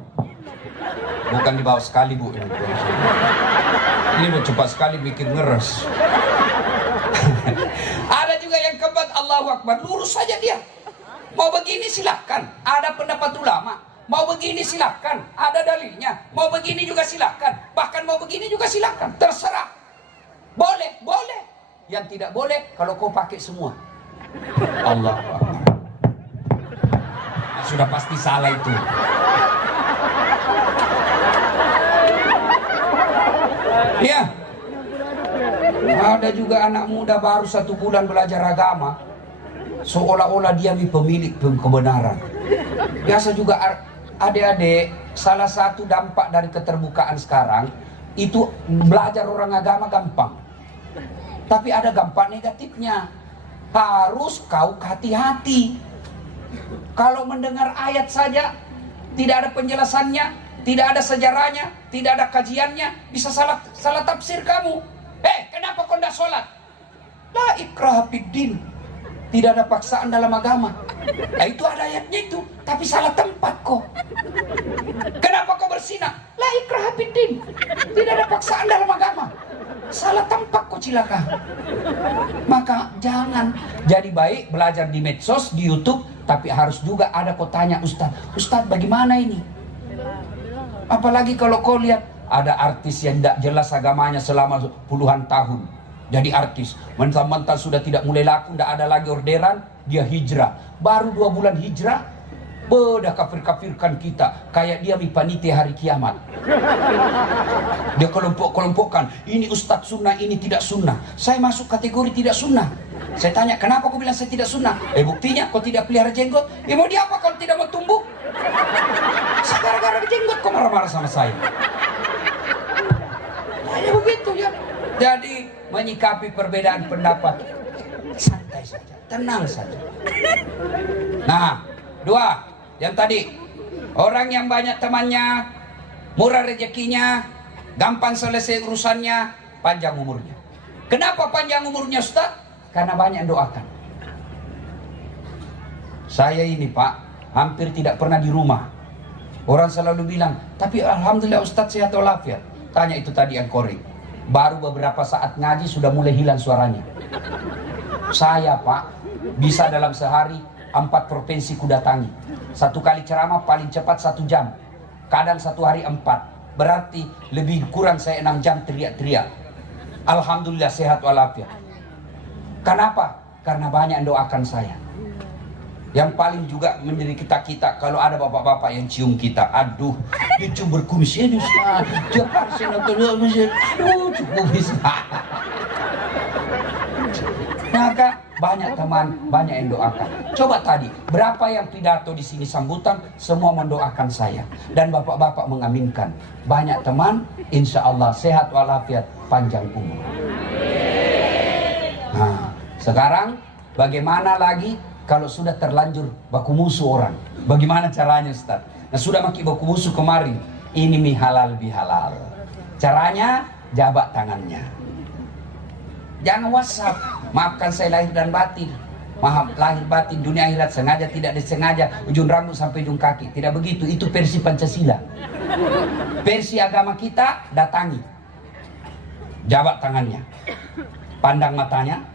Bukan di bawah sekali, Bu. Ini mau cepat sekali bikin ngeres. Ada juga yang keempat, Allahu Akbar. Lurus saja dia. Mau begini silahkan. Ada pendapat ulama. Mau begini silahkan. Ada dalilnya. Mau begini juga silahkan. Bahkan mau begini juga silahkan. Terserah. Boleh, boleh. Yang tidak boleh kalau kau pakai semua. Allah Akbar. Sudah pasti salah itu. Ya. Ada juga anak muda baru 1 bulan belajar agama, seolah-olah dia pemilik kebenaran. Biasa juga adik-adik, salah satu dampak dari keterbukaan sekarang itu belajar orang agama gampang. Tapi ada dampak negatifnya. Harus kau hati-hati. Kalau mendengar ayat saja, tidak ada penjelasannya, tidak ada sejarahnya, tidak ada kajiannya, bisa salah tafsir kamu. Kenapa kau tidak sholat? La ikraha fiddin. Tidak ada paksaan dalam agama. Itu ada ayatnya itu, tapi salah tempat kok. Kenapa kau berzina? La ikraha fiddin. Tidak ada paksaan dalam agama. Salah tempat kok cilaka. Maka jangan. Jadi baik belajar di medsos, di YouTube, tapi harus juga ada kau tanya Ustadz bagaimana ini? Apalagi kalau kau lihat ada artis yang tidak jelas agamanya selama puluhan tahun. Jadi artis, mentah-mentah sudah tidak mulai laku, tidak ada lagi orderan, dia hijrah. Baru 2 bulan hijrah, dah kafir-kafirkan kita. Kayak dia panitia hari kiamat. Dia kelompok-kelompokkan, ini ustadz sunnah, ini tidak sunnah. Saya masuk kategori tidak sunnah. Saya tanya, kenapa kau bilang saya tidak sunnah? Buktinya kau tidak pelihara jenggot. Mau dia apa kalau tidak mau tumbuh? Gara-gara jenggot kau marah-marah sama saya. Ya begitu ya. Jadi menyikapi perbedaan pendapat santai saja, tenang saja. Nah, 2, yang tadi, orang yang banyak temannya, murah rezekinya, gampang selesai urusannya, panjang umurnya. Kenapa panjang umurnya, Ustaz? Karena banyak doakan. Saya ini Pak, hampir tidak pernah di rumah. Orang selalu bilang, tapi alhamdulillah Ustaz sehat walafiat. Tanya itu tadi yang korek. Baru beberapa saat ngaji sudah mulai hilang suaranya. Saya Pak, bisa dalam sehari 4 provinsi ku datangi. 1 kali ceramah paling cepat 1 jam. Kadang 1 hari 4. Berarti lebih kurang saya 6 jam teriak-teriak. Alhamdulillah sehat walafiat. Kenapa? Karena banyak yang doakan saya. Yang paling juga menjadi kita kalau ada bapak-bapak yang cium kita. Aduh, dia cium berkumis ini Ustaz. Tiap hari saya nonton, aduh, cukup bisa. Maka banyak teman, banyak yang doakan. Coba tadi, berapa yang pidato di sini sambutan, semua mendoakan saya. Dan bapak-bapak mengaminkan. Banyak teman, insya Allah sehat walafiat, panjang umur. Nah, sekarang bagaimana lagi kalau sudah terlanjur baku musuh orang? Bagaimana caranya Ustaz? Nah, sudah maki baku musuh kemarin. Ini halal bihalal. Caranya, jabat tangannya. Jangan WhatsApp. Maafkan saya lahir dan batin. Maaf lahir batin, dunia akhirat, sengaja tidak disengaja, ujung rambut sampai ujung kaki. Tidak begitu, itu versi Pancasila. Versi agama kita, datangi. Jabat tangannya. Pandang matanya.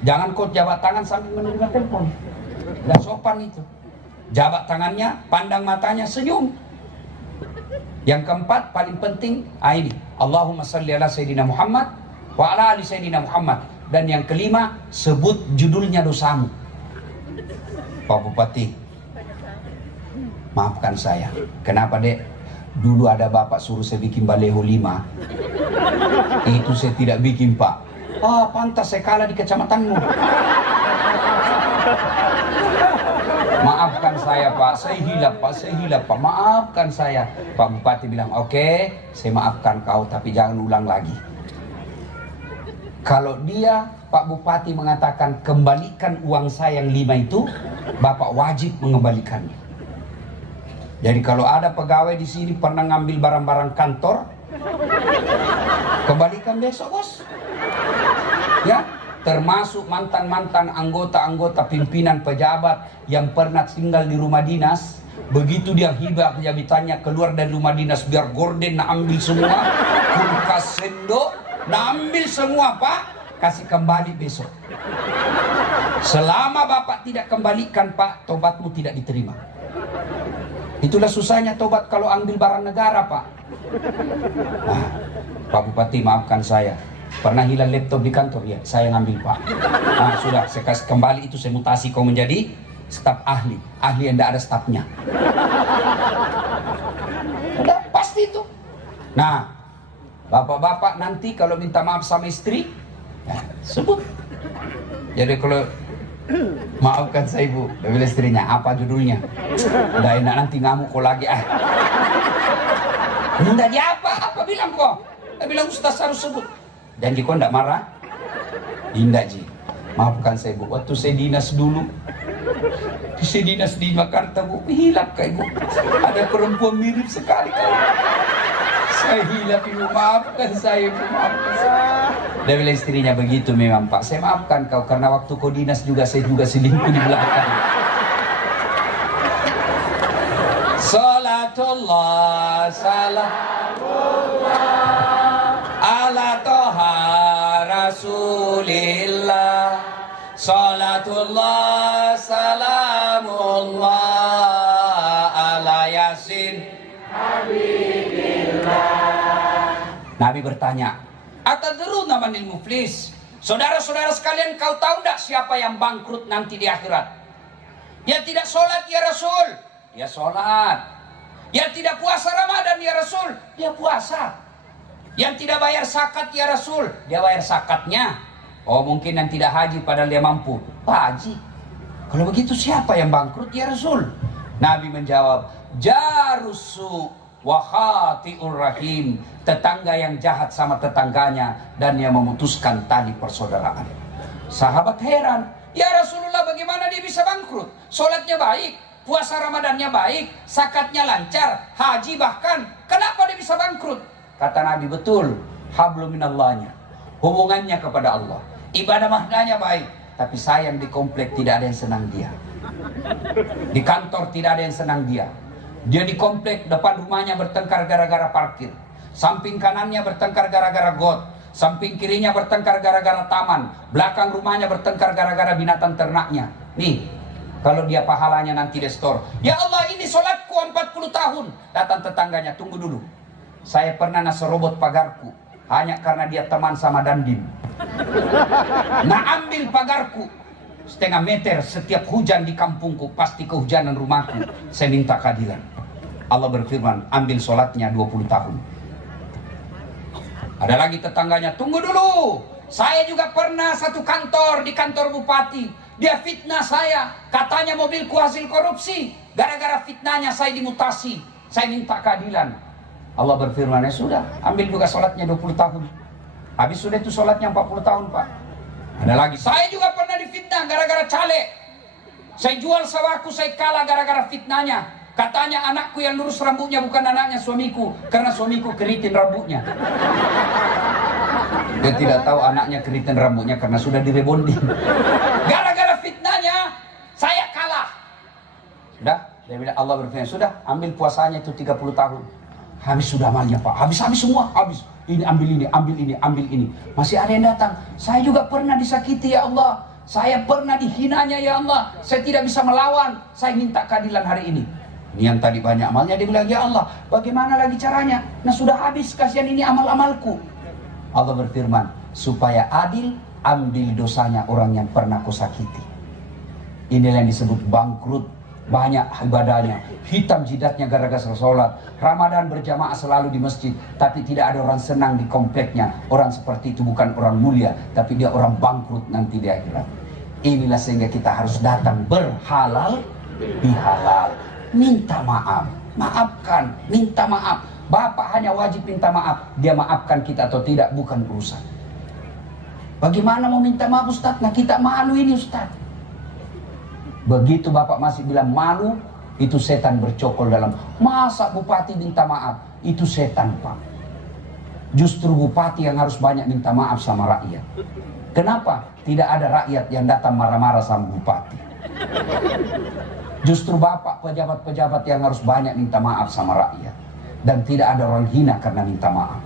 Jangan kau jabat tangan sambil menerima telepon. Gak sopan itu. Jabat tangannya, pandang matanya, senyum. Yang keempat, paling penting, ini. Allahumma salli ala Sayyidina Muhammad wa ala ali Sayyidina Muhammad. Dan yang kelima, sebut judulnya dosamu. Pak Bupati, maafkan saya. Kenapa dek? Dulu ada bapak suruh saya bikin baleho 5. Itu saya tidak bikin Pak. Pantas saya kalah di kecamatanmu. Maafkan saya Pak, saya hilap Pak, maafkan saya. Pak Bupati bilang, oke, saya maafkan kau, tapi jangan ulang lagi. Kalau dia, Pak Bupati mengatakan kembalikan uang saya yang 5 itu, Bapak wajib mengembalikannya. Jadi kalau ada pegawai di sini pernah ngambil barang-barang kantor, kembalikan besok bos. Ya, termasuk mantan-mantan anggota-anggota pimpinan pejabat yang pernah tinggal di rumah dinas. Begitu dia hibah, dia ditanya keluar dari rumah dinas, biar gorden nak ambil semua, kulkas sendok, nak ambil semua Pak, kasih kembali besok. Selama Bapak tidak kembalikan Pak, tobatmu tidak diterima. Itulah susahnya tobat kalau ambil barang negara Pak. Nah, Pak Bupati maafkan saya, pernah hilang laptop di kantor ya, saya ngambil Pak. Nah sudah, saya kasih kembali itu, saya mutasi kau menjadi staf ahli yang tidak ada stafnya. Udah pasti itu. Nah, bapak-bapak nanti kalau minta maaf sama istri, ya, sebut. Jadi kalau maafkan saya ibu, dia bilang istrinya, apa judulnya? Udah enak nanti ngamuk kau lagi ah. Enggak dia apa bilang kok? Dia bilang Ustaz harus sebut. Janji kau enggak marah? Indah Ji, maafkan saya ibu, waktu saya dinas dulu, saya dinas di Jakarta bu, hilap kak ibu, ada perempuan mirip sekali kak. Saya hilap ibu, maafkan saya ibu, maafkan saya. Dia bilang istrinya begitu memang Pak, saya maafkan kau karena waktu kau dinas juga saya juga selingkuh di belakang. Salatullah salamullah ala toha rasulillah. Salatullah salamullah ala yasin habibillah. Nabi bertanya, atadruna manil muflis? Saudara-saudara sekalian, kau tahu tak siapa yang bangkrut nanti di akhirat? Yang tidak sholat ya Rasul, dia sholat. Yang tidak puasa Ramadan ya Rasul, dia puasa. Yang tidak bayar zakat ya Rasul, dia bayar zakatnya. Oh mungkin yang tidak haji padahal dia mampu, haji. Kalau begitu siapa yang bangkrut ya Rasul? Nabi menjawab, jarusu wa khati'ur rahim, tetangga yang jahat sama tetangganya dan yang memutuskan tali persaudaraan. Sahabat heran, ya Rasulullah bagaimana dia bisa bangkrut? Sholatnya baik, puasa Ramadannya baik, zakatnya lancar, haji bahkan, kenapa dia bisa bangkrut? Kata Nabi, betul, hablum minallahnya, hubungannya kepada Allah, ibadah maknanya baik, tapi sayang di komplek tidak ada yang senang dia, di kantor tidak ada yang senang dia. Dia di komplek depan rumahnya bertengkar gara-gara parkir, samping kanannya bertengkar gara-gara got, samping kirinya bertengkar gara-gara taman, belakang rumahnya bertengkar gara-gara binatang ternaknya. Nih, kalau dia pahalanya nanti restor, ya Allah ini sholatku 40 tahun. Datang tetangganya, tunggu dulu, saya pernah naserobot pagarku hanya karena dia teman sama Dandim. Nah ambil pagarku setengah meter setiap hujan di kampungku, pasti kehujanan rumahku, saya minta keadilan. Allah berfirman, ambil sholatnya 20 tahun. Ada lagi tetangganya, tunggu dulu, saya juga pernah satu kantor, di kantor bupati, dia fitnah saya, katanya mobilku hasil korupsi, gara-gara fitnahnya saya dimutasi, saya minta keadilan. Allah berfirman, ya sudah, ambil juga sholatnya 20 tahun. Habis sudah itu sholatnya 40 tahun Pak. Ada lagi, saya juga pernah difitnah gara-gara caleg. Saya jual sawahku, saya kalah gara-gara fitnahnya. Katanya anakku yang lurus rambutnya bukan anaknya suamiku, karena suamiku keriting rambutnya. Dia tidak tahu anaknya keriting rambutnya karena sudah direbonding. Gara-gara fitnahnya, saya kalah. Sudah, dia bilang, Allah berfirman, sudah, ambil puasanya itu 30 tahun. Habis sudah amalnya Pak, habis semua, habis. Ini ambil ini, ambil ini, ambil ini. Masih ada yang datang. Saya juga pernah disakiti ya Allah. Saya pernah dihinanya ya Allah. Saya tidak bisa melawan. Saya minta keadilan hari ini. Ini yang tadi banyak amalnya, dia bilang, ya Allah, bagaimana lagi caranya? Nah sudah habis, kasihan ini amal-amalku. Allah berfirman, supaya adil, ambil dosanya orang yang pernah kau sakiti. Inilah yang disebut bangkrut. Banyak ibadahnya, hitam jidatnya gara-gara sholat, Ramadan berjamaah selalu di masjid, tapi tidak ada orang senang di kompleknya. Orang seperti itu bukan orang mulia, tapi dia orang bangkrut nanti di akhirat. Inilah sehingga kita harus datang berhalal bihalal, minta maaf, maafkan, minta maaf. Bapak hanya wajib minta maaf, dia maafkan kita atau tidak bukan urusan. Bagaimana mau minta maaf Ustaz? Nah kita malu ini Ustaz. Begitu Bapak masih bilang malu, itu setan bercokol dalam. Masa bupati minta maaf? Itu setan Pak. Justru bupati yang harus banyak minta maaf sama rakyat. Kenapa tidak ada rakyat yang datang marah-marah sama bupati? Justru bapak pejabat-pejabat yang harus banyak minta maaf sama rakyat. Dan tidak ada orang hina karena minta maaf.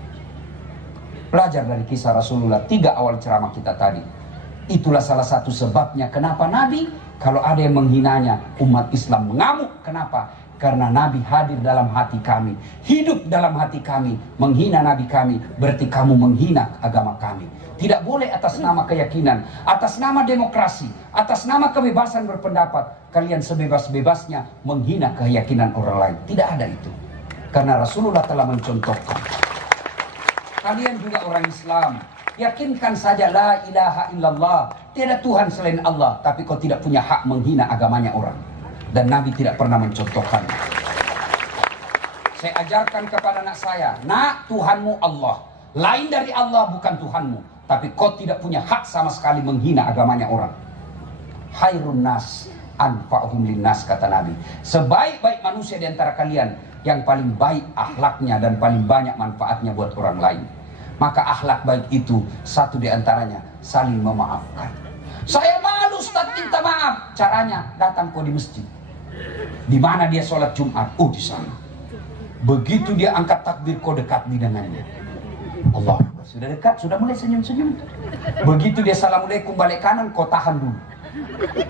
Belajar dari kisah Rasulullah 3 awal ceramah kita tadi. Itulah salah satu sebabnya kenapa Nabi kalau ada yang menghinanya umat Islam mengamuk. Kenapa? Karena Nabi hadir dalam hati kami, hidup dalam hati kami. Menghina Nabi kami berarti kamu menghina agama kami. Tidak boleh atas nama keyakinan, atas nama demokrasi, atas nama kebebasan berpendapat kalian sebebas-bebasnya menghina keyakinan orang lain. Tidak ada itu. Karena Rasulullah telah mencontohkan. Kalian juga orang Islam, yakinkan saja la ilaha illallah, tiada Tuhan selain Allah, tapi kau tidak punya hak menghina agamanya orang. Dan Nabi tidak pernah mencontohkan. Saya ajarkan kepada anak saya, nak, Tuhanmu Allah, lain dari Allah bukan Tuhanmu, tapi kau tidak punya hak sama sekali menghina agamanya orang. Khairun nas anfa'uhum linnas, kata Nabi. Sebaik-baik manusia di antara kalian yang paling baik akhlaknya dan paling banyak manfaatnya buat orang lain. Maka akhlak baik itu satu di antaranya saling memaafkan. Saya malu Ustaz minta maaf. Caranya datang kau di masjid. Di mana dia sholat Jumat? Oh, di sana. Begitu dia angkat takbir, kau dekat di dengannya. Allah, sudah dekat, sudah mulai senyum-senyum. Begitu dia assalamualaikum balik kanan, kau tahan dulu.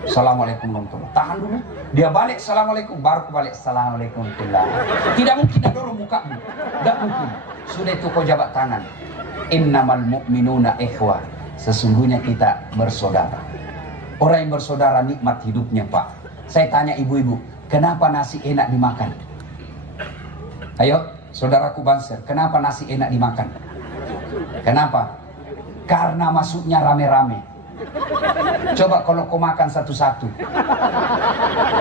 Assalamualaikum warahmatullahi wabarakatuh. Tahan dulu. Dia balik assalamualaikum, baru balik assalamualaikum warahmatullahi wabarakatuh. Tidak mungkin dia dorong mukamu. Tidak mungkin. Sudah itu kau jabat tangan. Innamal mu'minuna ikhwah. Sesungguhnya kita bersaudara. Orang yang bersaudara nikmat hidupnya, Pak. Saya tanya ibu-ibu, kenapa nasi enak dimakan? Ayo, saudaraku Banser, kenapa nasi enak dimakan? Kenapa? Karena masuknya rame-rame. Coba kalau kau makan satu-satu,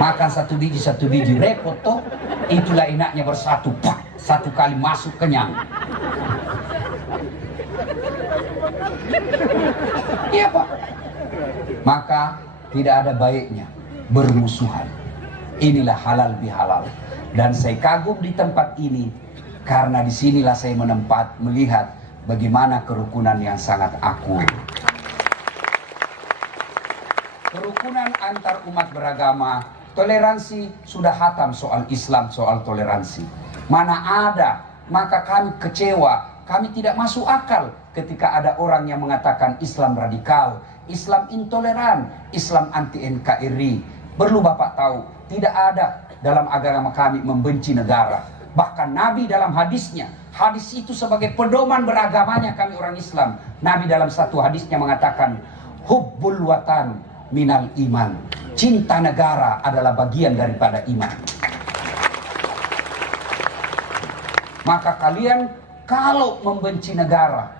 makan satu biji, repot toh. Itulah enaknya bersatu, pak, satu kali masuk kenyang. Iya pak. Maka tidak ada baiknya bermusuhan. Inilah halal bihalal. Dan saya kagum di tempat ini karena disinilah saya melihat bagaimana kerukunan yang sangat akur. Kerukunan antar umat beragama, toleransi sudah hatam soal Islam, soal toleransi. Mana ada, maka kami kecewa, kami tidak masuk akal ketika ada orang yang mengatakan Islam radikal, Islam intoleran, Islam anti NKRI. Perlu Bapak tahu, tidak ada dalam agama kami membenci negara. Bahkan Nabi dalam hadisnya, hadis itu sebagai pedoman beragamanya kami orang Islam. Nabi dalam satu hadisnya mengatakan, hubbul watan minal iman. Cinta negara adalah bagian daripada iman. Maka kalian kalau membenci negara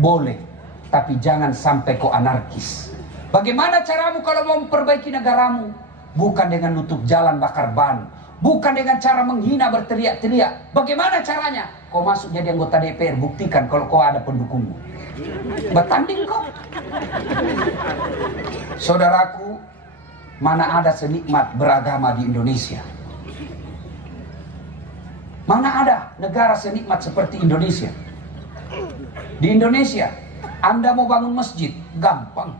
boleh, tapi jangan sampai kau anarkis. Bagaimana caramu kalau mau memperbaiki negaramu? Bukan dengan nutup jalan bakar ban, bukan dengan cara menghina berteriak-teriak. Bagaimana caranya? Kau masuk jadi anggota DPR, buktikan kalau kau ada pendukungmu. Bertanding kau. Saudaraku, mana ada senikmat beragama di Indonesia? Mana ada negara senikmat seperti Indonesia? Di Indonesia, Anda mau bangun masjid, gampang.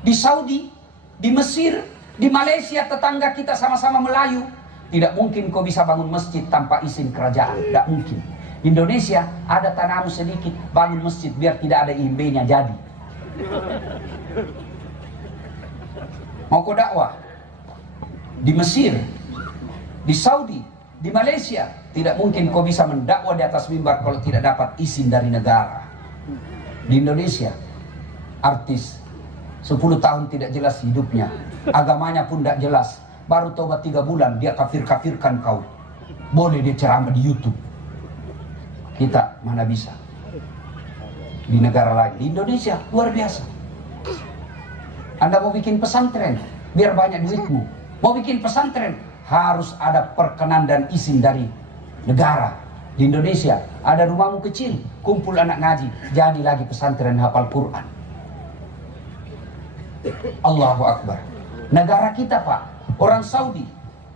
Di Saudi, di Mesir, di Malaysia, tetangga kita sama-sama Melayu. Tidak mungkin kau bisa bangun masjid tanpa izin kerajaan. Tidak mungkin. Indonesia ada tanahmu sedikit, bangun masjid biar tidak ada IMB-nya jadi. Mau kau dakwah di Mesir, di Saudi, di Malaysia, tidak mungkin kau bisa mendakwah di atas mimbar kalau tidak dapat izin dari negara. Di Indonesia, artis 10 tahun tidak jelas hidupnya, agamanya pun tidak jelas, baru tobat 3 bulan dia kafir-kafirkan kau. Boleh dia ceramah di YouTube. Kita mana bisa. Di negara lain, di Indonesia luar biasa. Anda mau bikin pesantren biar banyak duitmu, mau bikin pesantren harus ada perkenan dan izin dari negara. Di Indonesia ada rumahmu kecil, kumpul anak ngaji, jadi lagi pesantren hafal Quran. Allahu Akbar. Negara kita Pak, orang Saudi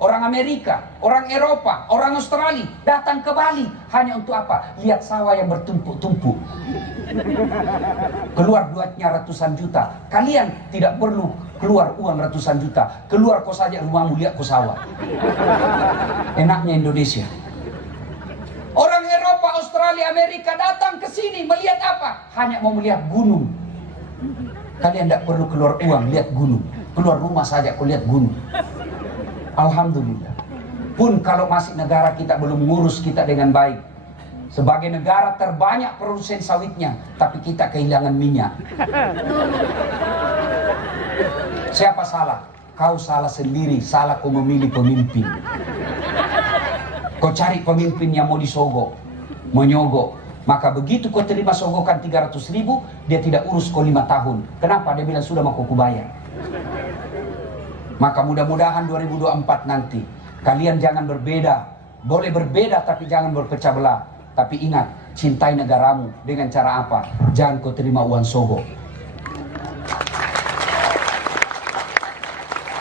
orang Amerika, orang Eropa, orang Australia datang ke Bali hanya untuk apa? Lihat sawah yang bertumpuk-tumpuk. Keluar duitnya ratusan juta. Kalian tidak perlu keluar uang ratusan juta. Keluar kau saja rumahmu, lihat kau sawah. Enaknya Indonesia. Orang Eropa, Australia, Amerika datang ke sini melihat apa? Hanya mau melihat gunung. Kalian tidak perlu keluar uang, lihat gunung. Keluar rumah saja kau lihat gunung. Alhamdulillah. Pun kalau masih negara kita belum ngurus kita dengan baik. Sebagai negara terbanyak produsen sawitnya, tapi kita kehilangan minyak. Siapa salah? Kau salah sendiri, salah kau memilih pemimpin. Kau cari pemimpin yang mau disogok, menyogok. Maka begitu kau terima sogokan 300.000, dia tidak urus kau 5 tahun. Kenapa? Dia bilang sudah mau kau bayar. Maka mudah-mudahan 2024 nanti kalian jangan berbeda. Boleh berbeda tapi jangan berpecah belah. Tapi ingat, cintai negaramu dengan cara apa? Jangan kau terima uang sogok.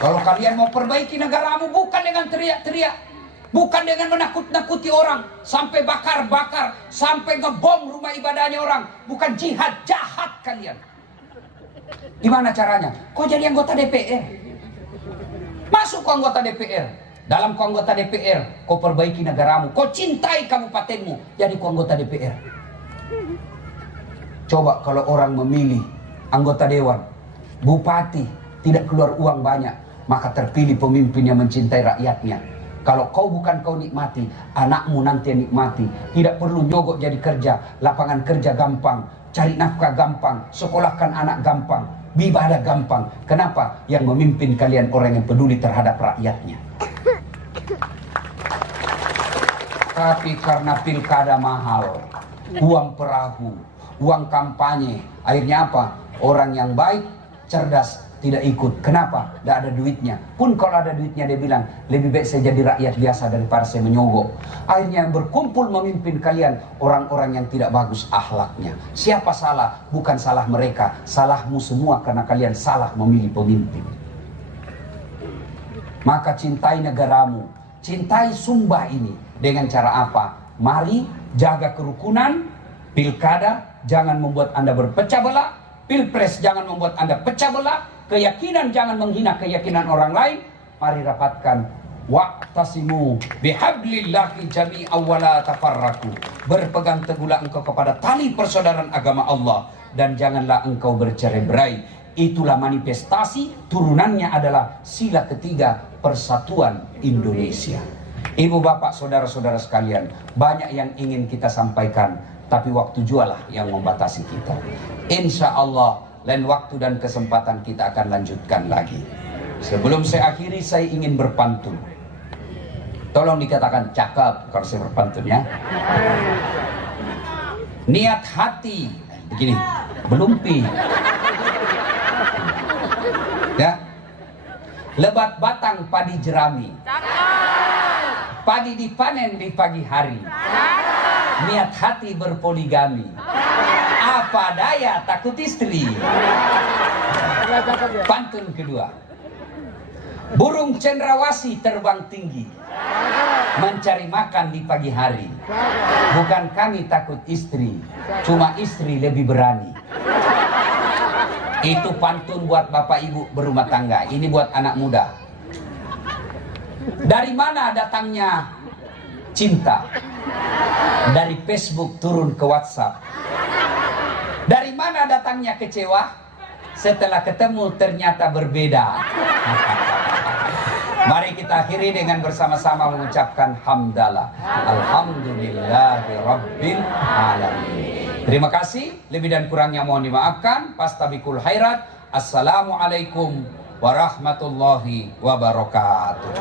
Kalau kalian mau perbaiki negaramu bukan dengan teriak-teriak, bukan dengan menakut-nakuti orang, sampai bakar-bakar, sampai ngebom rumah ibadahnya orang, bukan jihad, jahat kalian. Gimana caranya? Kau jadi anggota DPR. Masuk ke anggota DPR. Dalam kau anggota DPR, kau perbaiki negaramu, kau cintai kabupatenmu, jadi kau anggota DPR. Coba kalau orang memilih anggota dewan, bupati, tidak keluar uang banyak, maka terpilih pemimpin yang mencintai rakyatnya. Kalau kau bukan kau nikmati, anakmu nanti yang nikmati. Tidak perlu nyogok jadi kerja, lapangan kerja gampang, cari nafkah gampang, sekolahkan anak gampang, ibadah gampang. Kenapa? Yang memimpin kalian orang yang peduli terhadap rakyatnya. Tapi karena pilkada mahal, uang perahu, uang kampanye, akhirnya apa? Orang yang baik, cerdas, tidak ikut. Kenapa? Tidak ada duitnya. Pun kalau ada duitnya dia bilang, lebih baik saya jadi rakyat biasa daripada saya menyogok. Akhirnya yang berkumpul memimpin kalian, orang-orang yang tidak bagus akhlaknya. Siapa salah? Bukan salah mereka, salahmu semua karena kalian salah memilih pemimpin. Maka cintai negaramu, cintai Sumba ini. Dengan cara apa? Mari jaga kerukunan. Pilkada jangan membuat Anda berpecah belah. Pilpres jangan membuat Anda pecah belah. Keyakinan jangan menghina keyakinan orang lain. Mari rapatkan. Wa'tasimu bihablillahi jami'an wa la tafarraqu. Berpegang teguhlah engkau kepada tali persaudaraan agama Allah, dan janganlah engkau bercerai-berai. Itulah manifestasi, turunannya adalah sila ketiga Persatuan Indonesia. Ibu bapak saudara-saudara sekalian, banyak yang ingin kita sampaikan, tapi waktu jualah yang membatasi kita. Insya Allah lain waktu dan kesempatan kita akan lanjutkan lagi. Sebelum saya akhiri, saya ingin berpantun. Tolong dikatakan cakep kalau saya berpantun ya. Niat hati begini, belumpi ya. Lebat batang padi jerami, padi dipanen di pagi hari. Niat hati berpoligami, apa daya takut istri. Pantun kedua. Burung cendrawasih terbang tinggi, mencari makan di pagi hari. Bukan kami takut istri, cuma istri lebih berani. Itu pantun buat bapak ibu berumah tangga. Ini buat anak muda. Dari mana datangnya cinta? Dari Facebook turun ke WhatsApp. Dari mana datangnya kecewa? Setelah ketemu ternyata berbeda. Mari kita akhiri dengan bersama-sama mengucapkan hamdalah. Alhamdulillahirabbil alamin. Terima kasih, lebih dan kurangnya mohon dimaafkan. Fastabikul khairat. Assalamualaikum warahmatullahi wabarakatuh.